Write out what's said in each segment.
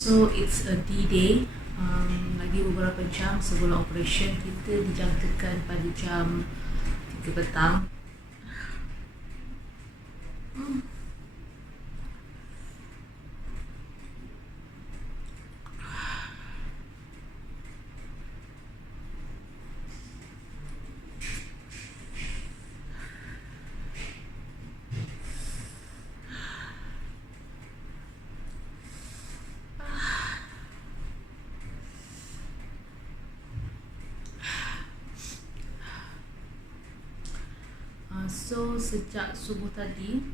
So it's a D-Day. Lagi beberapa jam sebelum operation, kita dijangkakan pada jam 3 petang. So sejak subuh tadi,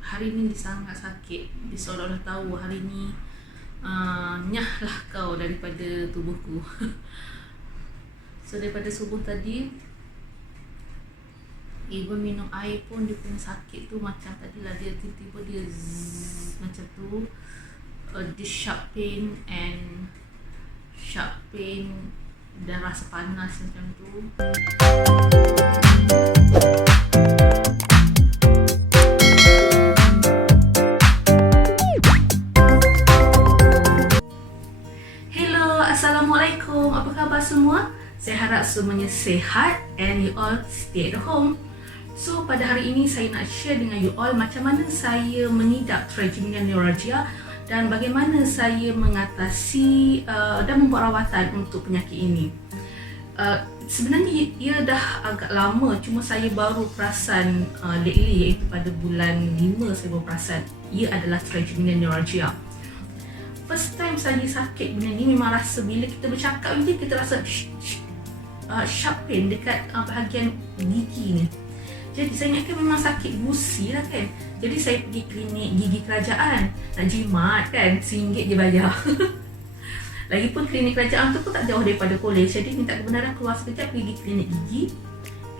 hari ni sangat sakit. Dia seolah-olah tahu hari ni nyahlah kau daripada tubuhku. So daripada subuh tadi, even minum air pun dia punya sakit tu macam tadilah dia tiba-tiba dia macam tu, dia sharp pain dan rasa panas macam tu. Hello, Assalamualaikum. Apa khabar semua? Saya harap semuanya sihat and you all stay at home. So pada hari ini saya nak share dengan you all macam mana saya mengidap trigeminal neuralgia dan bagaimana saya mengatasi dan membuat rawatan untuk penyakit ini. Sebenarnya ia dah agak lama, cuma saya baru perasan lately, iaitu pada bulan 5 saya baru perasan ia adalah trigeminal neuralgia. First time saya sakit benda ni memang rasa bila kita bercakap je kita rasa sharp pain dekat bahagian gigi ni. Jadi saya ingatkan memang sakit gusi lah kan. Jadi saya pergi klinik gigi kerajaan, nak jimat kan, RM1 je bayar. Lagipun klinik kerajaan tu pun tak jauh daripada kolej, jadi minta kebenaran keluar sekejap pergi klinik gigi.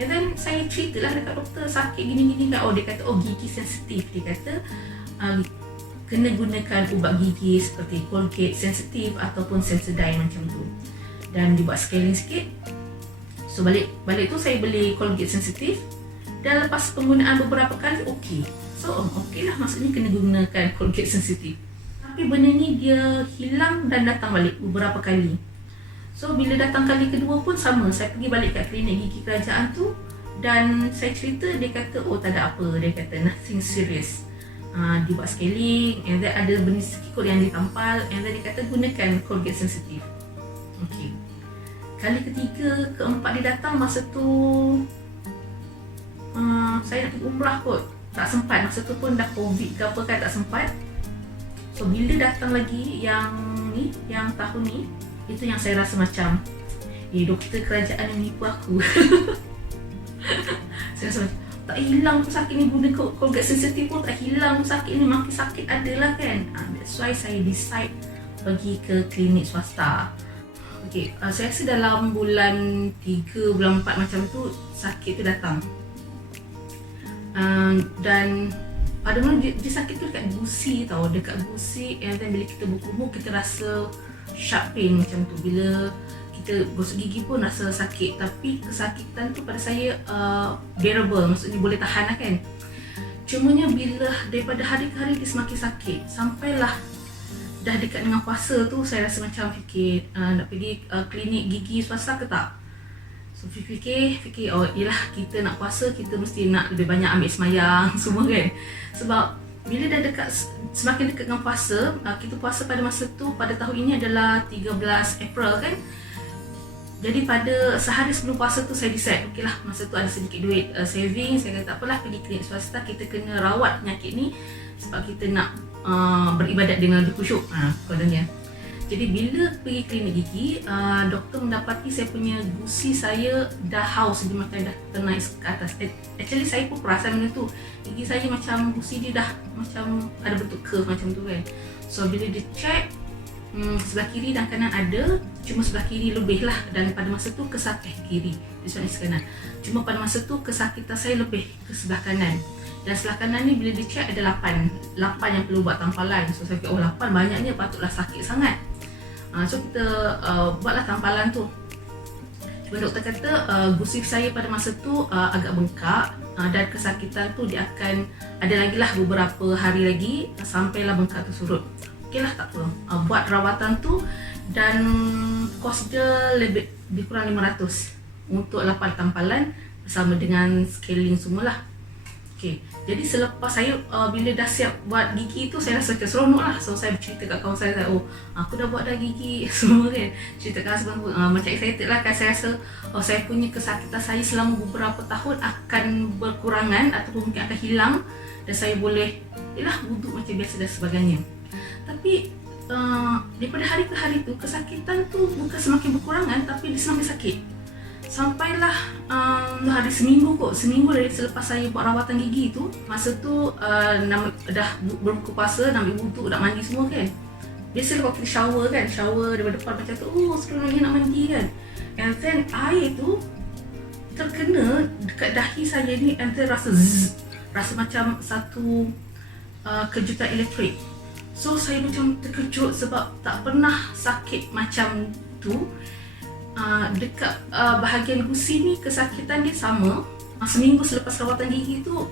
And then saya ceritalah dekat doktor sakit gini-gini kan. Dia kata gigi sensitif. Dia kata kena gunakan ubat gigi seperti Colgate sensitif ataupun Sensodyne macam tu. Dan dibuat scaling sikit. So balik tu saya beli Colgate sensitif. Dan lepas penggunaan beberapa kali okey. So okey lah, maksudnya kena gunakan Colgate sensitif. Tapi benda ni dia hilang dan datang balik beberapa kali. So bila datang kali kedua pun sama, saya pergi balik kat klinik gigi kerajaan tu dan saya cerita, dia kata tak ada apa, dia kata nothing serious. Dibuat scaling and then ada benih sikit yang ditampal and then dia kata gunakan Colgate sensitif. Okey. Kali ketiga, keempat dia datang masa tu saya nak pergi umrah kot, tak sempat. Masa tu pun dah covid ke apa kan, tak sempat. So bila datang lagi yang tahun ni, itu yang saya rasa macam doktor kerajaan yang menipu aku. Saya rasa tak hilang pun sakit ni, guna Colgate sensitif pun tak hilang pun sakit ni, makin sakit adalah kan. That's why saya decide pergi ke klinik swasta. Okay, saya rasa dalam bulan 3, bulan 4 macam tu sakit tu datang. Dan pada mula dia sakit tu dekat gusi tau, dekat gusi. And then bila kita berkumur kita rasa sharp pain macam tu. Bila kita gosok gigi pun rasa sakit, tapi kesakitan tu pada saya bearable, maksudnya boleh tahan lah kan. Cumanya bila daripada hari ke hari dia semakin sakit, sampailah dah dekat dengan puasa tu saya rasa macam fikir nak pergi klinik gigi swasta ke tak. So fikir yelah, kita nak puasa, kita mesti nak lebih banyak ambil semayang semua kan. Sebab bila dah dekat, semakin dekat dengan puasa, kita puasa pada masa tu, pada tahun ini adalah 13 April kan. Jadi pada sehari sebelum puasa tu saya decide, okey lah, masa tu ada sedikit duit saving. Saya kata tak apalah, pergi klinik swasta, kita kena rawat penyakit ni sebab kita nak beribadat dengan lebih khusyuk kononnya. Jadi bila pergi klinik gigi, doktor mendapati saya punya gusi saya dah haus, dia macam dah ternaik ke atas. Actually saya pun perasan benda tu, gigi saya macam gusi dia dah macam ada bentuk curve macam tu kan. So bila dia check, sebelah kiri dan kanan ada, cuma sebelah kiri lebih lah. Dan pada masa tu kiri, di sebelah kanan. Cuma pada masa tu kesakitan saya lebih ke sebelah kanan. Dan sebelah kanan ni bila dia check ada 8 yang perlu buat tampalan. So saya fikir 8 banyaknya, patutlah sakit sangat. So kita buatlah tampalan tu. Cuma doktor kata gusi saya pada masa tu agak bengkak dan kesakitan tu dia akan ada lagi lah beberapa hari lagi sampailah bengkak tu surut. okey lah, tak apa, buat rawatan tu, dan kos dia lebih kurang 500 untuk lapar tampalan bersama dengan scaling semualah. Okay. Jadi selepas saya bila dah siap buat gigi tu, saya rasa macam seronok lah. So saya bercerita kat kawan saya, oh aku dah buat dah gigi semua kan. Cerita kat husband pun macam excited lah kan. Saya rasa saya punya kesakitan saya selama beberapa tahun akan berkurangan ataupun mungkin akan hilang, dan saya boleh duduk macam biasa dan sebagainya. Tapi daripada hari ke hari tu, kesakitan tu bukan semakin berkurangan, tapi dia semakin sakit. Sampailah hari seminggu dari selepas saya buat rawatan gigi tu. Masa tu dah berbuka puasa, nak ambil wuduk, nak mandi semua kan. Biasa kalau kita shower daripada depan macam tu, seronoknya nak mandi kan. And then air tu terkena dekat dahi saya ni, and then rasa rasa macam satu kejutan elektrik. So saya macam terkejut sebab tak pernah sakit macam tu. Dekat bahagian gusi ni kesakitan dia sama. Seminggu selepas rawatan gigi tu,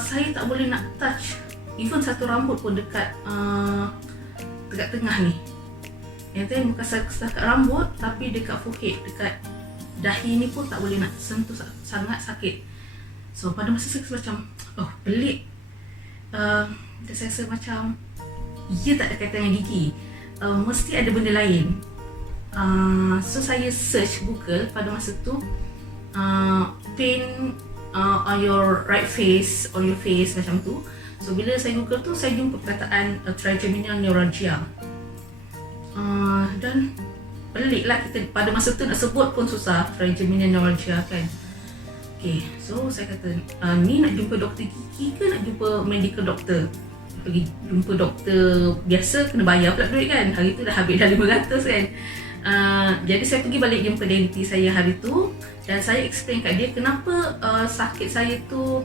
saya tak boleh nak touch even satu rambut pun dekat tengah ni. Yang tu bukan setakat rambut, tapi dekat forehead, dekat dahi ni pun tak boleh nak sentuh, sangat sakit. So pada masa saya macam pelik. Dan saya rasa macam ia tak ada kaitan dengan gigi, mesti ada benda lain. So saya search Google pada masa tu, pain on your right face, on your face macam tu. So bila saya Google tu, saya jumpa perkataan trigeminal neuralgia. Dan pelik lah, kita pada masa tu nak sebut pun susah, trigeminal neuralgia kan. Okay, so saya kata ni nak jumpa doktor gigi ke nak jumpa medical doctor? Pergi jumpa doktor biasa kena bayar pula duit kan. Hari tu dah habis dah 500 kan. Jadi saya pergi balik jumpa dentist saya hari tu, dan saya explain kat dia kenapa sakit saya tu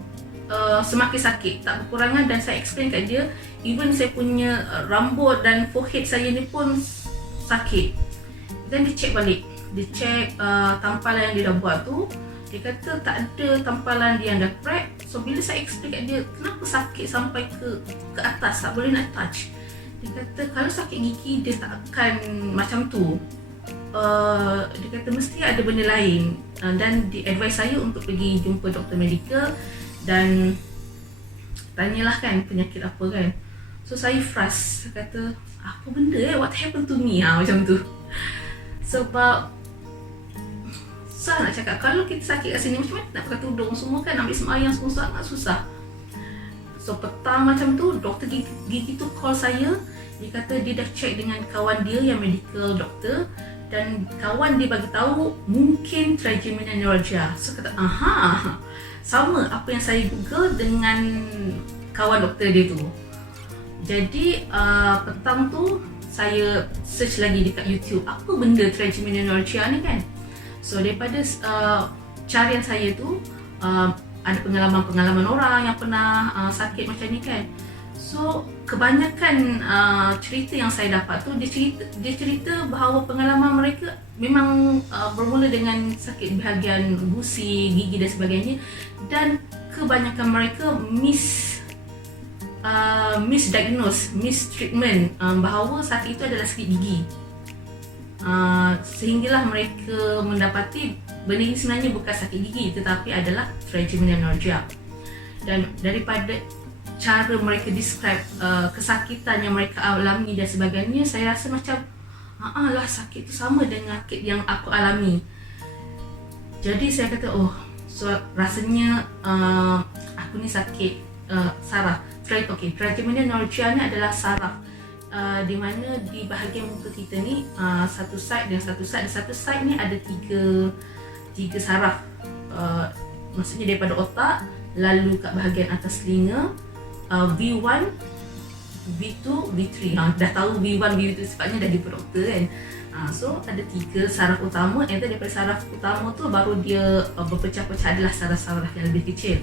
semakin sakit, tak berkurangan. Dan saya explain kat dia, even saya punya rambut dan forehead saya ni pun sakit. Dan dia check balik, dia check tampalan yang dia dah buat tu. Dia kata tak ada tampalan dia yang dah crack. So bila saya explain kat dia kenapa sakit sampai ke atas, tak boleh nak touch, dia kata kalau sakit gigi dia tak akan macam tu. Dia kata mesti ada benda lain, dan dia advise saya untuk pergi jumpa doktor medical dan tanyalah kan penyakit apa kan. So saya frust, saya kata apa benda what happened to me macam tu. Sebab susah nak cakap, kalau kita sakit kat sini macam mana nak pakai tudung semua kan, ambil sembahyang semua sangat susah. So petang macam tu, doktor gigi tu call saya. Dia kata dia dah check dengan kawan dia yang medical doctor, dan kawan dia bagi tahu mungkin trigeminal neuralgia. So kata sama apa yang saya Google dengan kawan doktor dia tu. Jadi petang tu saya search lagi dekat YouTube apa benda trigeminal neuralgia ni kan. So daripada carian saya tu, ada pengalaman-pengalaman orang yang pernah sakit macam ni kan. So kebanyakan cerita yang saya dapat tu, dia cerita bahawa pengalaman mereka memang bermula dengan sakit bahagian gusi, gigi dan sebagainya, dan kebanyakan mereka misdiagnose, mistreatment, bahawa sakit itu adalah sakit gigi. Sehinggalah mereka mendapati benda ini sebenarnya bukan sakit gigi tetapi adalah trigeminal neuralgia. Dan daripada cara mereka describe kesakitan yang mereka alami dan sebagainya, saya rasa macam lah sakit tu sama dengan sakit yang aku alami. Jadi saya kata so rasanya aku ni sakit saraf. Trigeminal neuralgia ni adalah saraf, di mana di bahagian muka kita ni satu side dan satu side. Satu side ni ada tiga saraf, maksudnya daripada otak lalu kat bahagian atas telinga, V1, V2, V3. Dah tahu V1, V2 sebabnya dah jumpa doktor kan. So ada 3 saraf utama, and then daripada saraf utama tu baru dia berpecah-pecah adalah saraf-saraf yang lebih kecil.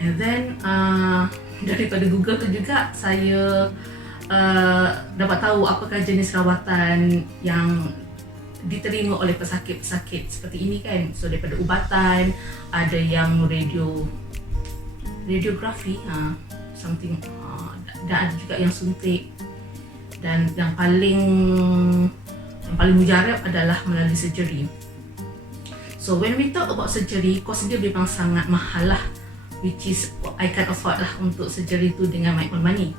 And then daripada Google tu juga saya dapat tahu apakah jenis rawatan yang diterima oleh pesakit-pesakit seperti ini kan. So daripada ubatan, ada yang radiografi, something dan ada juga yang suntik, dan yang paling mujarab adalah melalui surgery. So when we talk about surgery, kos dia memang sangat mahal lah, which is I can't afford lah untuk surgery tu dengan my own money.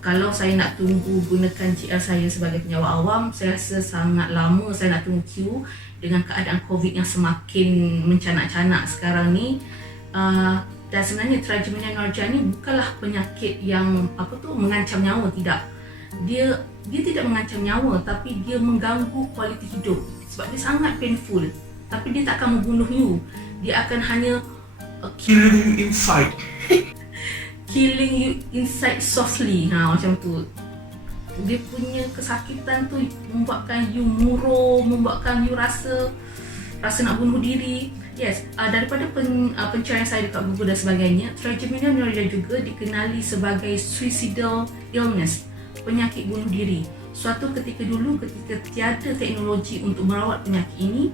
Kalau saya nak tunggu gunakan GR saya sebagai penyewa awam, saya rasa sangat lama saya nak tunggu queue dengan keadaan COVID yang semakin mencanak-canak sekarang ni. Dan sebenarnya Trigeminal neuralgia ni bukanlah penyakit yang mengancam nyawa, tidak. Dia tidak mengancam nyawa, tapi dia mengganggu kualiti hidup sebab dia sangat painful. Tapi dia tak akan membunuh you. Dia akan hanya killing you inside. Killing you inside softly. Macam tu. Dia punya kesakitan tu membuatkan you murung, membuatkan you rasa nak bunuh diri. Yes, daripada pencarian saya dekat Google dan sebagainya, Trigeminal neuralgia juga dikenali sebagai suicidal illness, penyakit bunuh diri. Suatu ketika dulu, ketika tiada teknologi untuk merawat penyakit ini,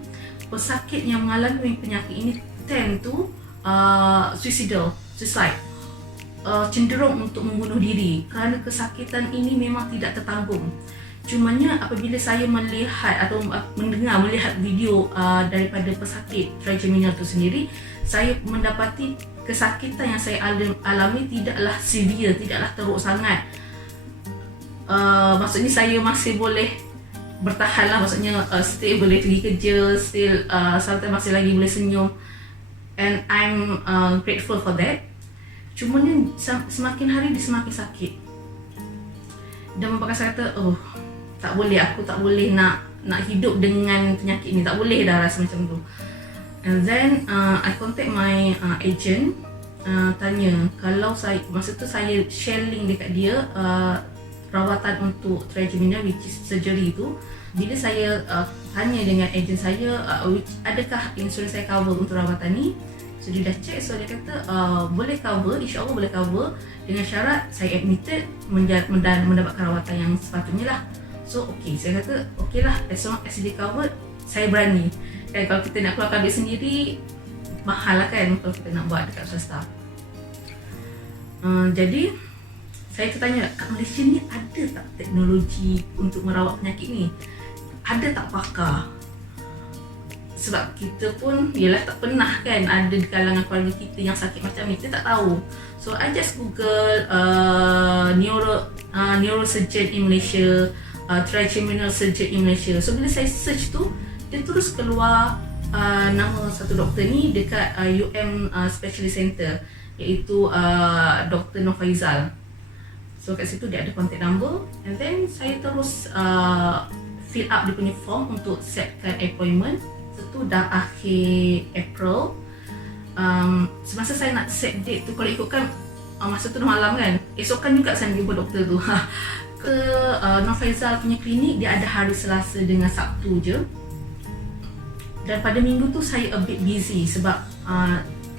pesakit yang mengalami penyakit ini tend to suicidal, suicide, cenderung untuk membunuh diri kerana kesakitan ini memang tidak tertanggung. Cumanya apabila saya melihat atau melihat video daripada pesakit trigeminal itu sendiri, saya mendapati kesakitan yang saya alami tidaklah severe, tidaklah teruk sangat. Maksudnya saya masih boleh bertahan lah, maksudnya still boleh pergi kerja, still sometimes masih lagi boleh senyum, and I'm grateful for that. Cumanya semakin hari dia semakin sakit dan membuatkan saya kata, tak boleh, aku tak boleh nak hidup dengan penyakit ni, tak boleh dah rasa macam tu. And then I contact my agent, tanya kalau saya, masa tu saya share link dekat dia rawatan untuk trigeminal, which is surgery tu. Bila saya tanya dengan agent saya, adakah insurans saya cover untuk rawatan ni, so dia dah check, so dia kata boleh cover, insyaAllah boleh cover, dengan syarat saya admitted dan mendapatkan rawatan yang sepatutnya lah. So okay, saya kata okay lah, as long as dia covered, saya berani. Kan kalau kita nak keluarkan duit sendiri, mahal lah kan kalau kita nak buat dekat swasta. Jadi saya tertanya, kat Malaysia ni ada tak teknologi untuk merawat penyakit ni? Ada tak pakar? Sebab kita pun, yelah tak pernah kan ada di kalangan keluarga kita yang sakit macam ni, kita tak tahu. So I just google neurosurgeon in Malaysia, trigeminal surgeon in Malaysia. So bila saya search tu, dia terus keluar nama satu doktor ni dekat Specialist Center, iaitu Dr. Nur Faizal. So kat situ dia ada contact number, and then saya terus fill up dia punya form untuk setkan appointment. Itu dah akhir April. Semasa saya nak set date tu, kalau ikutkan masa tu dah malam kan, esokan juga saya jumpa doktor tu. Ke Nur Faizal punya klinik, dia ada hari Selasa dengan Sabtu je. Dan pada minggu tu saya a bit busy sebab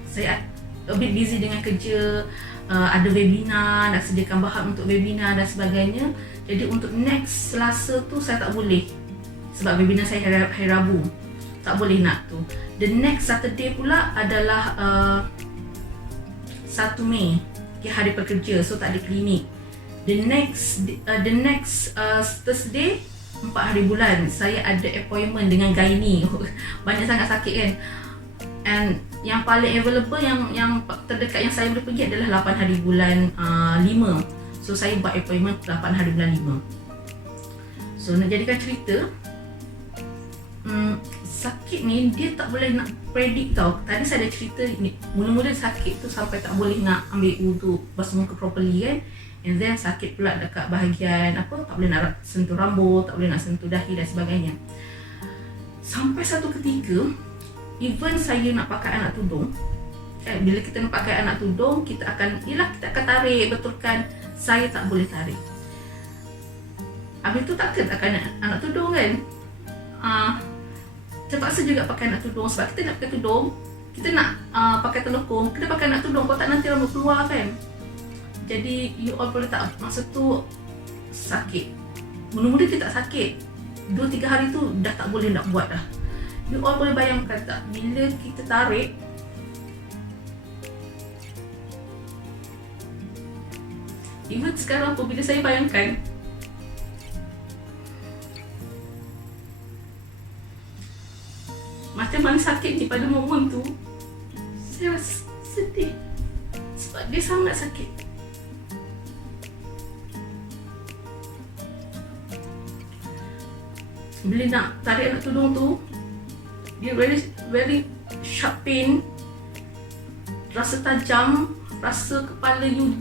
saya a bit busy dengan kerja, ada webinar, nak sediakan bahan untuk webinar dan sebagainya. Jadi untuk next Selasa tu saya tak boleh sebab webinar saya hari Rabu, tak boleh nak tu. The next Saturday pula adalah 1 Mei, hari pekerja, so tak ada klinik. The next Thursday, 4 hari bulan, saya ada appointment dengan gynae. Banyak sangat sakit kan. And yang paling available, yang terdekat yang saya boleh pergi adalah 8 hari bulan 5. So saya buat appointment 8 hari bulan 5. So nak jadikan cerita, sakit ni dia tak boleh nak predict tau. Tadi saya ada cerita ni, mula-mula sakit tu sampai tak boleh nak ambil wudu, basuh muka properly kan. And then sakit pula dekat bahagian tak boleh nak sentuh rambut, tak boleh nak sentuh dahi dan sebagainya. Sampai satu ketika, even saya nak pakai anak tudung, bila kita nak pakai anak tudung, kita akan tarik, betulkan saya tak boleh tarik. Habis tu tak pakai anak tudung kan. Terpaksa juga pakai anak tudung sebab kita nak pakai tudung, kita nak pakai telekung, kita pakai anak tudung, kalau tak nanti rambut keluar kan. Jadi you all boleh tak, masa tu sakit. Mula-mula dia tak sakit, 2-3 hari tu dah tak boleh nak buat dah. You all boleh bayangkan tak, bila kita tarik, Even sekarang pun bila saya bayangkan, macam mana sakit ni pada momen tu, saya rasa sedih sebab dia sangat sakit. Bila nak tarik anak tudung tu, dia very sharp pain, rasa tajam, rasa kepala you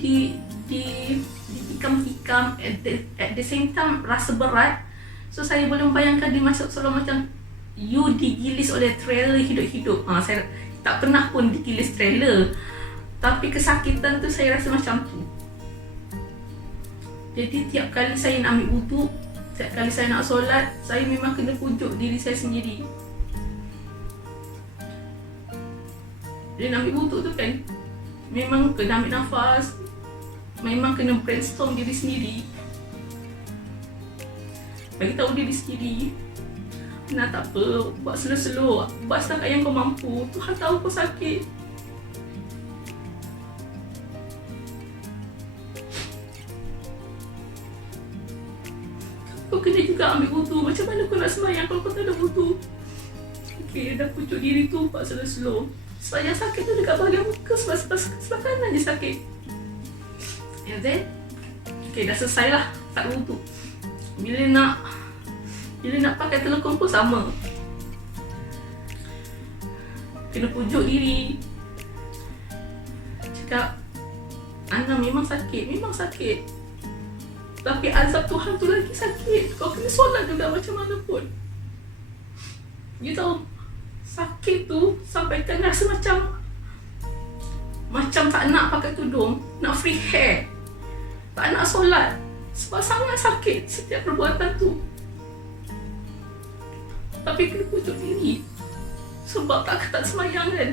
ditikam-tikam, at the same time rasa berat. So saya boleh membayangkan dia masuk selalu macam you digilis oleh trailer hidup-hidup. Saya tak pernah pun digilis trailer, tapi kesakitan tu saya rasa macam tu. Jadi tiap kali saya nak ambil wuduk, tiap kali saya nak solat, saya memang kena pujuk diri saya sendiri. Bila nak ambil wuduk tu kan, memang kena ambil nafas, memang kena brainstorm diri sendiri, bagi tahu diri sendiri, nak tak apa, buat slow-slow, buat setakat yang kau mampu. Tuhan tahu kau sakit. Kau kena juga ambil wudu. Macam mana kau nak sembahyang kalau kau tak ada wudu? Okay, dah pucuk diri tu, buat slow-slow. Sebab yang sakit tu dekat bahagian muka, sebelah kanan je sakit. And then, okay, dah selesai lah tak wudu. Bila nak pakai telekong pun sama. Kena pujuk diri, cakap, Ana memang sakit, tapi azab Tuhan tu lagi sakit. Kau kena solat juga macam mana pun. You tahu, sakit tu sampaikan rasa macam tak nak pakai tudung, nak free hair, tak nak solat, sebab sangat sakit setiap perbuatan tu. Tapi kena pujuk diri sebab tak sembahyang kan.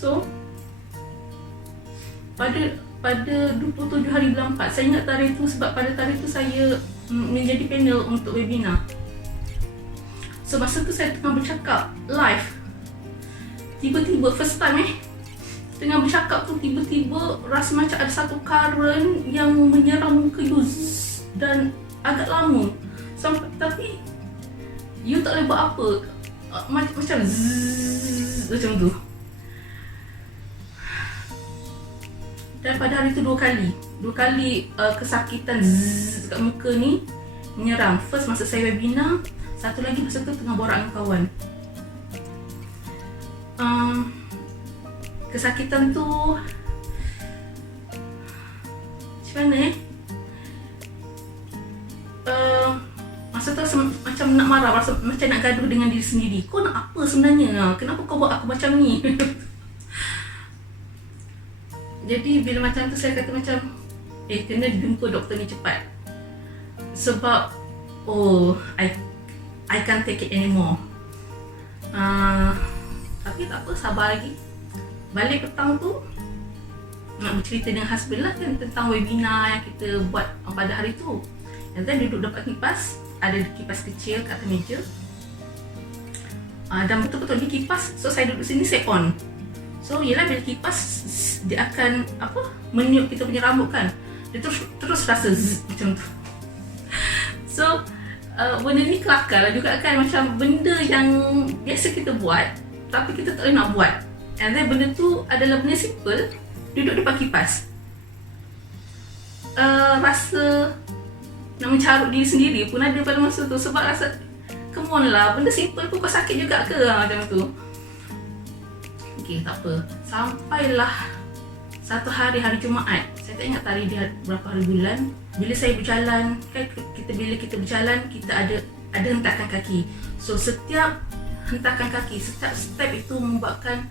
So pada 27 hari bulan 4, saya ingat tarikh tu sebab pada tarikh tu saya menjadi panel untuk webinar. So masa tu saya tengah bercakap live, tiba-tiba first time tengah bercakap tu, tiba-tiba rasa macam ada satu current yang menyerang muka you dan agak lama. Tapi you tak boleh buat apa, macam zzz, macam tu. Dan pada hari tu dua kali kesakitan zzz kat muka ni menyerang. First masa saya webinar, satu lagi masa tu tengah borak dengan kawan. Kesakitan tu macam mana masa tu macam nak marah, rasa macam nak gaduh dengan diri sendiri. Kau nak apa sebenarnya? Kenapa kau buat aku macam ni? Jadi bila macam tu saya kata macam kena jumpa doktor ni cepat. Sebab I can't take it anymore. Tapi tak apa, sabar lagi. Balik petang tu nak bercerita dengan husband lah kan tentang webinar yang kita buat pada hari tu. And then duduk dekat kipas, ada kipas kecil kat atas meja. Dan betul-betul di kipas, so saya duduk sini, saya on. So yelah, bila kipas dia akan meniup kita punya rambut kan, dia terus rasa zzz, macam tu. So benda ni kelakar lah juga kan, macam benda yang biasa kita buat tapi kita tak boleh nak buat. And then benda tu adalah benda simple, duduk depan kipas, rasa nak mencarut diri sendiri pun ada pada masa tu. Sebab rasa, come on lah, benda simple pun kau sakit juga ke, macam tu. Okay, tak apa. Sampailah satu hari Jumaat, saya tak ingat tarikh dia berapa hari bulan, bila saya berjalan kan, bila kita berjalan, kita ada hentakan kaki. So setiap hentakan kaki, setiap step itu membuatkan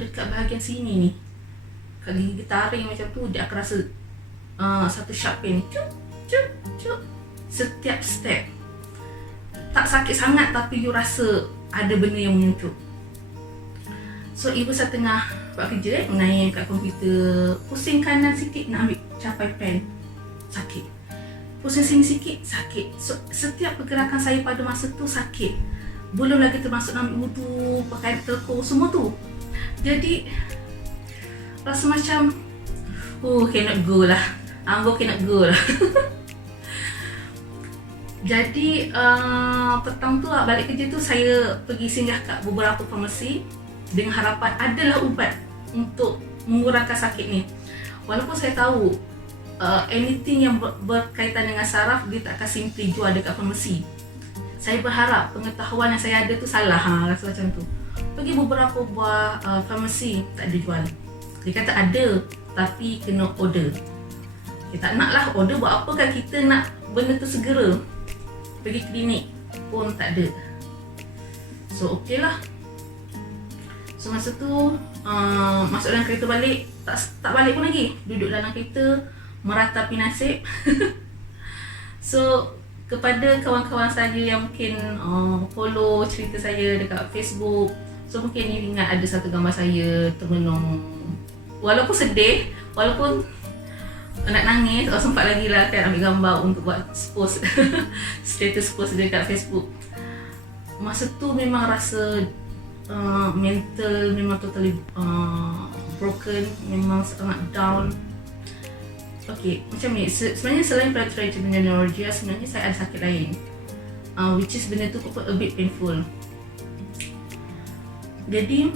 dekat bahagian sini ni, kalau gigi tarik macam tu, dia akan rasa satu sharp pain, cup setiap step. Tak sakit sangat tapi you rasa ada benda yang menyentuh. So ibu saya tengah buat kerja, mengair kat komputer, pusing kanan sikit nak ambil capai pen, sakit. Pusing sini sikit, sakit. So setiap pergerakan saya pada masa tu sakit. Belum lagi termasuk ambil wudu, pakai telekong, semua tu. Jadi rasa macam Cannot go lah. Ambo cannot go lah. Jadi petang tu balik kerja tu saya pergi singgah kat beberapa farmasi dengan harapan adalah ubat untuk mengurangkan sakit ni. Walaupun saya tahu anything yang berkaitan dengan saraf dia tak akan simply jual dekat farmasi. Saya berharap pengetahuan yang saya ada tu salah, rasa macam tu. Pergi beberapa buah farmasi tak ada jual. Dia kata ada tapi kena order. Kita tak nak lah order, buat apa kan kita nak benda tu segera. Pergi klinik pun tak ada. So okey lah. So masa tu masuk dalam kereta balik, tak balik pun lagi. Duduk dalam kereta meratapi nasib. So kepada kawan-kawan saya yang mungkin follow cerita saya dekat Facebook, so mungkin you ingat ada satu gambar saya termenung. Walaupun sedih, walaupun nak nangis, sempat lagi lah kan ambil gambar untuk buat post status post dekat Facebook. Masa tu memang rasa mental memang totally broken, memang sangat down. Okay, macam ni, sebenarnya selain pada trigeminal neuralgia, sebenarnya saya ada sakit lain, which is benda tu a bit painful. Jadi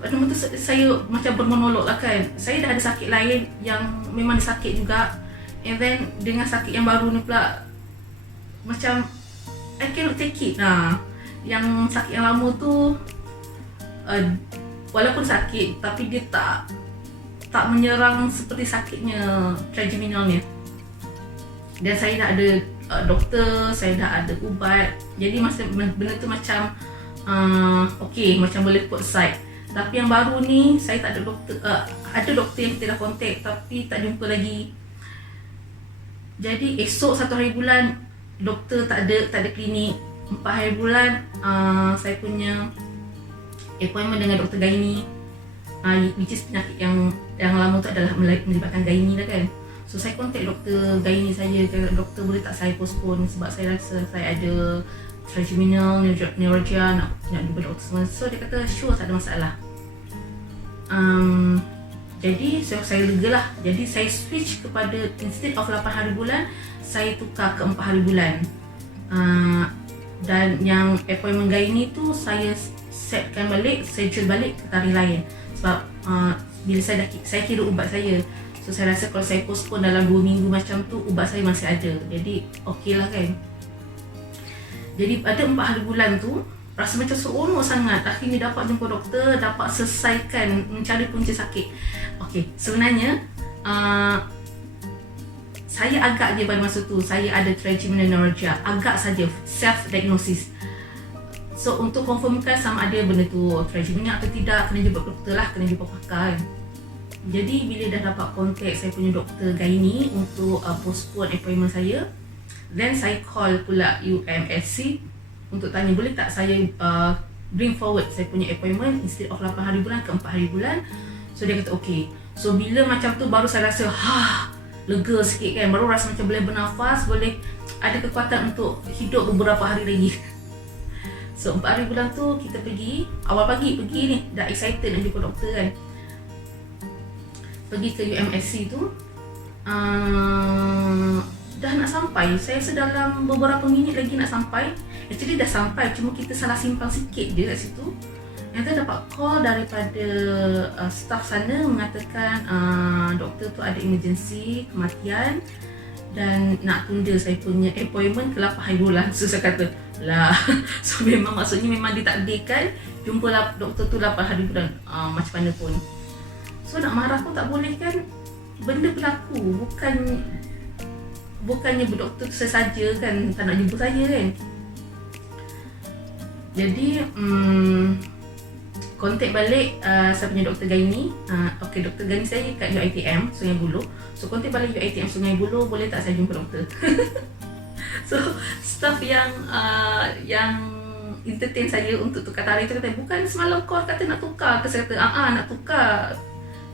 pada masa tu saya macam bermonolog lah kan. Saya dah ada sakit lain yang memang sakit juga, and then dengan sakit yang baru ni pula macam I cannot take it. Yang sakit yang lama tu walaupun sakit tapi dia tak menyerang seperti sakitnya trigeminal ni. Dan saya dah ada doktor, saya dah ada ubat. Jadi masa benda tu macam okay, macam boleh put aside. Tapi yang baru ni saya tak ada doktor, ada doktor yang kita dah kontak tapi tak jumpa lagi. Jadi esok 1 hari bulan doktor tak ada klinik. 4 hari bulan saya punya appointment dengan doktor gynae, which is penyakit yang lama tu adalah melibatkan gynae lah kan. So saya kontak doktor gynae saya, doktor boleh tak saya postpone sebab saya rasa saya ada trigeminal neuralgia, nak jumpa doktor semua. So dia kata sure, tak ada masalah. Jadi saya lega lah. Jadi saya switch kepada, instead of 8 hari bulan, saya tukar ke 4 hari bulan. Dan yang appointment gynae tu saya setkan balik, schedule balik ke tarikh lain. Sebab bila saya kira ubat saya, so saya rasa kalau saya postpone dalam 2 minggu macam tu, ubat saya masih ada. Jadi okey lah kan. Jadi pada 4 hari bulan tu rasa macam seronok sangat. Akhirnya dapat jumpa doktor, dapat selesaikan mencari punca sakit. Okey, sebenarnya saya agak je pada masa tu saya ada trigeminal neuralgia, agak saja self diagnosis. So untuk confirmkan sama ada benda tu trigeminal atau tidak, kena jumpa doktor lah, kena jumpa pakar kan. Jadi bila dah dapat kontak saya punya doktor gynae untuk postpone appointment saya, then saya call pula UMSC untuk tanya boleh tak saya bring forward saya punya appointment instead of 8 hari bulan ke 4 hari bulan. So dia kata okey. So bila macam tu baru saya rasa lega sikit kan, baru rasa macam boleh bernafas, boleh ada kekuatan untuk hidup beberapa hari lagi. So 4 hari bulan tu kita pergi, awal pagi pergi ni, dah excited nak jumpa doktor kan. Pergi ke UMSC tu, dah nak sampai, saya rasa dalam beberapa minit lagi nak sampai. Actually dah sampai, cuma kita salah simpang sikit je kat situ. Nanti dapat call daripada staff sana mengatakan doktor tu ada emergency, kematian, dan nak tunda saya punya appointment ke 8 hari bulan. So saya kata lah, so memang maksudnya memang ditakdirkan jumpalah doktor tu 8 hari bulan, macam mana pun. So nak marah pun tak boleh kan, benda berlaku, bukannya doktor tu saya saja kan tak nak jumpa saya kan. Jadi kontak balik saya punya doktor gynae. Okey, doktor gynae saya kat UiTM Sungai Buloh. So kontak balik UiTM Sungai Buloh, boleh tak saya jumpa doktor. So staff yang entertain saya untuk tukar tarikh tu kata, bukan semalam kau kata nak tukar ke? Saya kata nak tukar,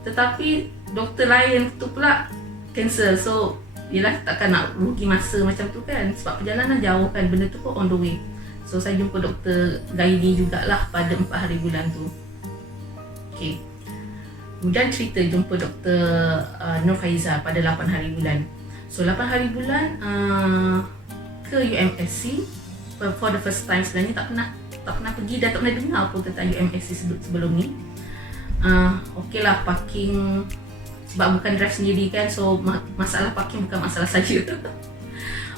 tetapi doktor lain tu pula cancel. So yelah, takkan nak rugi masa macam tu kan, sebab perjalanan jauh kan, benda tu pun on the way. So saya jumpa doktor gynae jugalah pada 4 hari bulan tu. Okay. Kemudian cerita jumpa Dr. Nur Faizal pada 8 hari bulan. So 8 hari bulan ke UMSC for the first time. Sebenarnya tak pernah pergi dan tak pernah dengar pun tentang UMSC sebelum ni. Okey lah, parking sebab bukan drive sendiri kan, so masalah parking bukan masalah saja.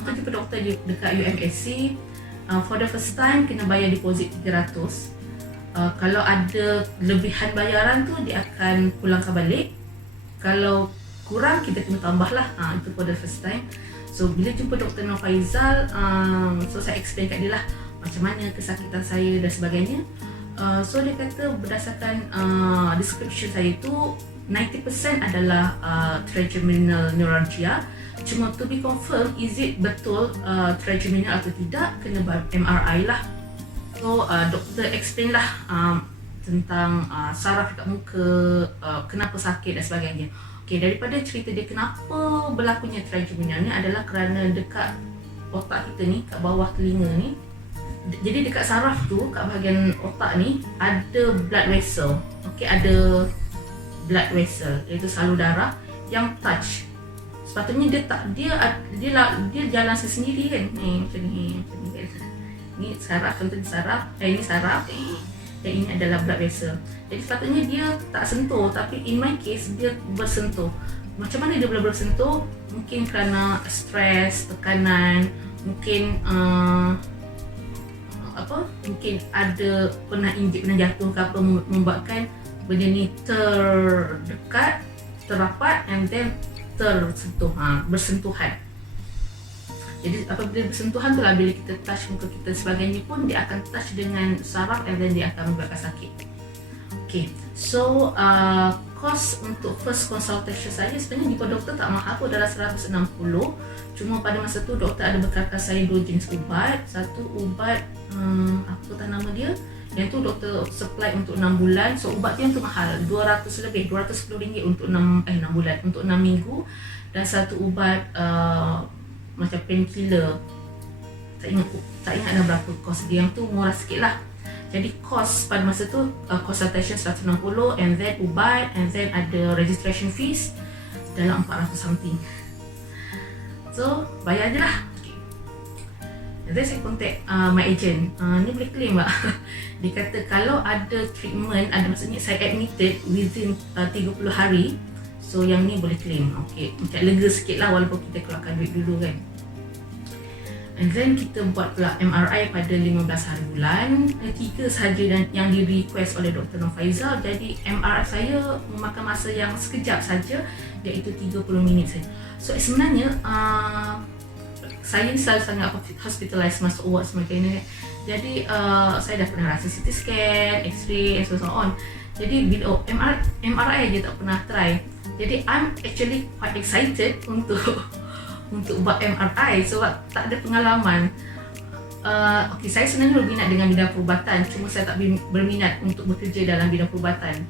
Aku jumpa doktor dekat UMSC. For the first time kena bayar deposit 300. Kalau ada lebihan bayaran tu dia akan pulangkan balik. Kalau kurang kita kena tambah lah. Itu for the first time. So bila jumpa Dr. Nur Faizal, so saya explain kat dia lah macam mana kesakitan saya dan sebagainya. So dia kata berdasarkan description saya tu 90% adalah trigeminal neuralgia. Cuma to be confirmed, is it betul trigeminal atau tidak, kena buat MRI lah. So doktor explain lah tentang saraf dekat muka, kenapa sakit dan sebagainya. Okay, daripada cerita dia kenapa berlakunya trigeminal ni adalah kerana dekat otak kita ni, kat bawah telinga ni, jadi dekat saraf tu, kat bahagian otak ni ada blood vessel. Okay, ada blood vessel, iaitu salur darah yang touch. Sepatutnya dia jalan sendiri kan. Macam ni kan. Ni saraf, contoh saraf, ini saraf, dan ini adalah blood vessel. Jadi sepatutnya dia tak sentuh, tapi in my case dia bersentuh. Macam mana dia boleh bersentuh? Mungkin kerana stres, tekanan, mungkin mungkin ada pernah injek, pernah jatuh ke apa, membuatkan benda ni terdekat, terapat, and then tersentuh, bersentuhan. Jadi apabila bersentuhan tu lah, bila kita touch muka kita sebagainya pun dia akan touch dengan saraf, and then dia akan membuatkan sakit. Okay, so cost untuk first consultation saya sebenarnya jumpa doktor tak mahal pun, adalah 160. Cuma pada masa tu doktor ada bekalkan saya 2 jenis ubat. Satu ubat apa tak nama dia, yang tu doktor supply untuk 6 bulan. So ubat yang tu mahal, 200 lebih, RM210 untuk 6 bulan, untuk 6 minggu. Dan satu ubat macam painkiller, tak ingat dah berapa cost dia, yang tu murah sikit lah. Jadi cost pada masa tu consultation 160, and then ubat, and then ada registration fees dalam 400 something. So bayar je lah. Okay. And then saya contact my agent, ni boleh claim tak? Dia kata kalau ada treatment, ada maksudnya saya admitted within 30 hari, so yang ni boleh claim. Okay, macam lega sikit lah walaupun kita keluarkan duit dulu kan. And then kita buat pula MRI pada 15 hari bulan. 3 sahaja yang di request oleh Dr. Nur Faizal. Jadi MRI saya memakan masa yang sekejap saja, iaitu 30 minit saja. So sebenarnya saya selalu sangat hospitalized, masuk ward sebagainya. Jadi saya dah pernah rasa CT scan, X-ray and so on. Jadi bila MRI je tak pernah try. Jadi I'm actually quite excited untuk buat MRI sebab tak ada pengalaman. Okay, saya sebenarnya berminat dengan bidang perubatan, cuma saya tak berminat untuk bekerja dalam bidang perubatan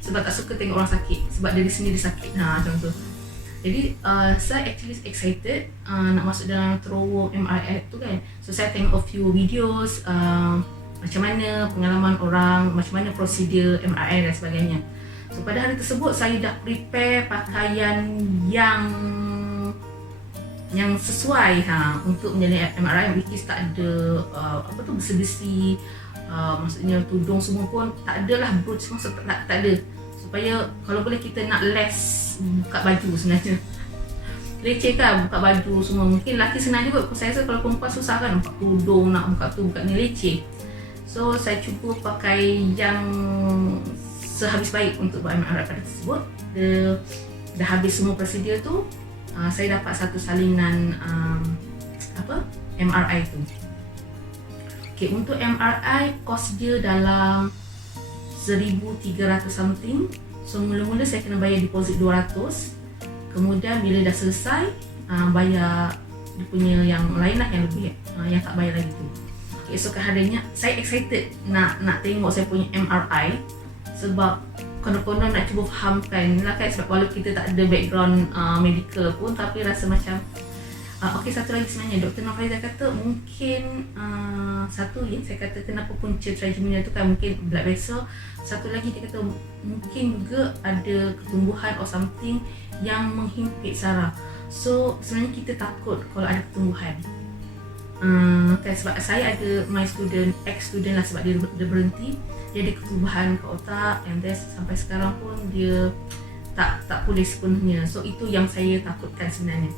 sebab tak suka tengok orang sakit, sebab diri sendiri sakit, macam tu. Jadi saya actually excited nak masuk dalam terowong MRI tu kan. So saya tengok a few videos, macam mana pengalaman orang, macam mana prosedur MRI dan sebagainya. So pada hari tersebut saya dah prepare pakaian yang sesuai untuk menjalani MRI, which is tak ada besi-besi, maksudnya tudung semua pun tak ada lah, brooch semua tak ada, supaya kalau boleh kita nak less buka baju. Sebenarnya leceh kan buka baju semua, mungkin lelaki senang juga, saya rasa kalau perempuan susah kan, buka tudung, nak buka tu buka ni, leceh. So saya cuba pakai yang sehabis baik untuk buat MRI pada tersebut. Dah habis semua prosedur tu, saya dapat satu salinan MRI tu. Okay, untuk MRI cost dia dalam 1,300 something. So mula-mula saya kena bayar deposit 200. Kemudian bila dah selesai, bayar dia punya yang lain lah, yang lebih, yang tak bayar lagi tu. Okay, esok harinya saya excited nak tengok saya punya MRI, sebab konon-konon nak cuba fahamkan lah kan, sebab walaupun kita tak ada background medical pun, tapi rasa macam Okey, satu lagi sebenarnya Dr. Nurfaiza kata mungkin satu yang saya kata kenapa punca trigeminal tu kan mungkin blood vessel. Satu lagi dia kata mungkin juga ada ketumbuhan or something yang menghimpit saraf. So sebenarnya kita takut kalau ada ketumbuhan. Kan sebab saya ada my student, ex student lah, sebab dia berhenti, dia ada ketumbuhan ke otak, and then sampai sekarang pun dia tak pulih sepenuhnya. So itu yang saya takutkan sebenarnya.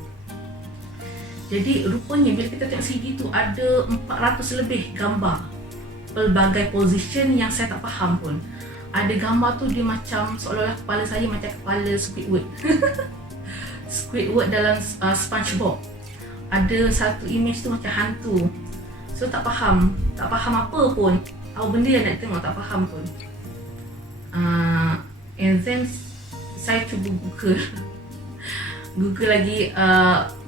Jadi rupanya bila kita tengok CD tu ada 400 lebih gambar pelbagai position yang saya tak faham pun. Ada gambar tu dia macam seolah-olah kepala saya macam kepala Squidward. Squidward dalam SpongeBob. Ada satu image tu macam hantu. So tak faham apa pun. Apa benda yang nak tengok tak faham pun. And then saya cuba Google lagi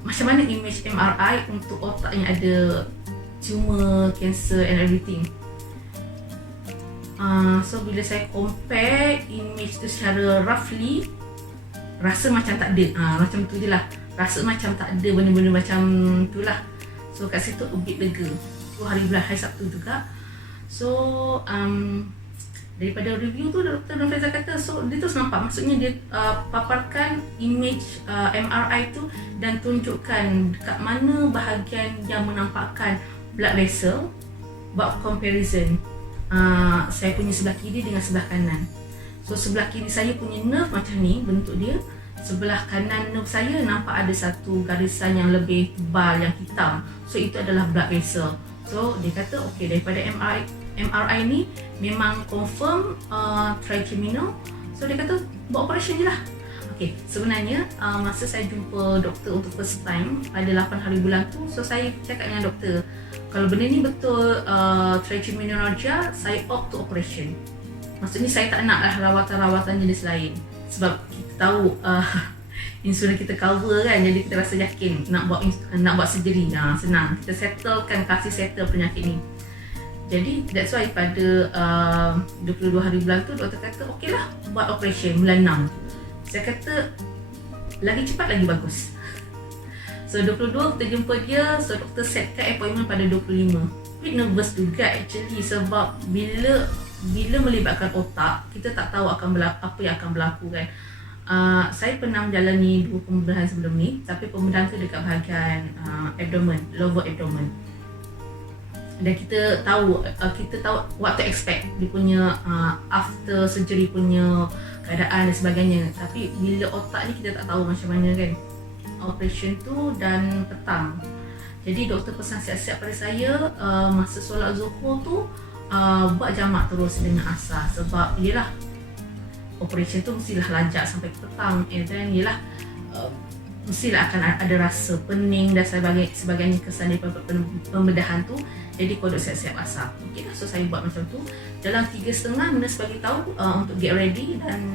macam mana image MRI untuk otak yang ada tumor, cancer and everything. So bila saya compare image tu secara roughly, rasa macam tak ada. Macam tu je lah. Rasa macam tak ada benda-benda macam tu lah. So kat situ a bit lega. Tu hari Sabtu juga. So daripada review tu Dr. Nurfaiza kata, so dia terus nampak, maksudnya dia paparkan image MRI tu dan tunjukkan dekat mana bahagian yang menampakkan blood vessel, buat comparison saya punya sebelah kiri dengan sebelah kanan. So sebelah kiri saya punya nerve macam ni bentuk dia, sebelah kanan nerve saya nampak ada satu garisan yang lebih tebal yang hitam. So itu adalah blood vessel. So dia kata okey, daripada MRI ni memang confirm trigeminal. So dia kata buat operation je lah. Okey, sebenarnya masa saya jumpa doktor untuk first time pada 8 hari bulan tu, so saya cakap dengan doktor, kalau benda ni betul trigeminalgia, saya opt to operation. Maksudnya saya tak nak lah rawatan-rawatan jenis lain, sebab kita tahu insurans kita cover kan, jadi kita rasa yakin nak buat surgery, senang kita settlekan, kasih settle penyakit ni. Jadi that's why pada 22 hari bulan tu doktor kata okey lah buat operation bulan 6. Saya kata lagi cepat lagi bagus. So 22 kita jumpa dia, so doktor setkan appointment pada 25. Bit nervous juga actually, sebab bila melibatkan otak, kita tak tahu apa yang akan berlaku kan. Saya pernah menjalani 2 pembedahan sebelum ni, tapi pembedahan tu dekat bahagian abdomen, lower abdomen. Dan kita tahu what to expect, dia punya after surgery punya keadaan dan sebagainya. Tapi bila otak ni kita tak tahu macam mana kan operation tu. Dan petang, jadi doktor pesan siap-siap pada saya masa solat Zuhur tu buat jamak terus dengan asar, sebab yelah operation tu mestilah lajak sampai ke petang, and then yelah mestilah akan ada rasa pening dan sebagainya kesan daripada pembedahan tu. Jadi kodok siap-siap asar. Okey lah, so saya buat macam tu. Dalam 3.30 nurse bagi tahu untuk get ready dan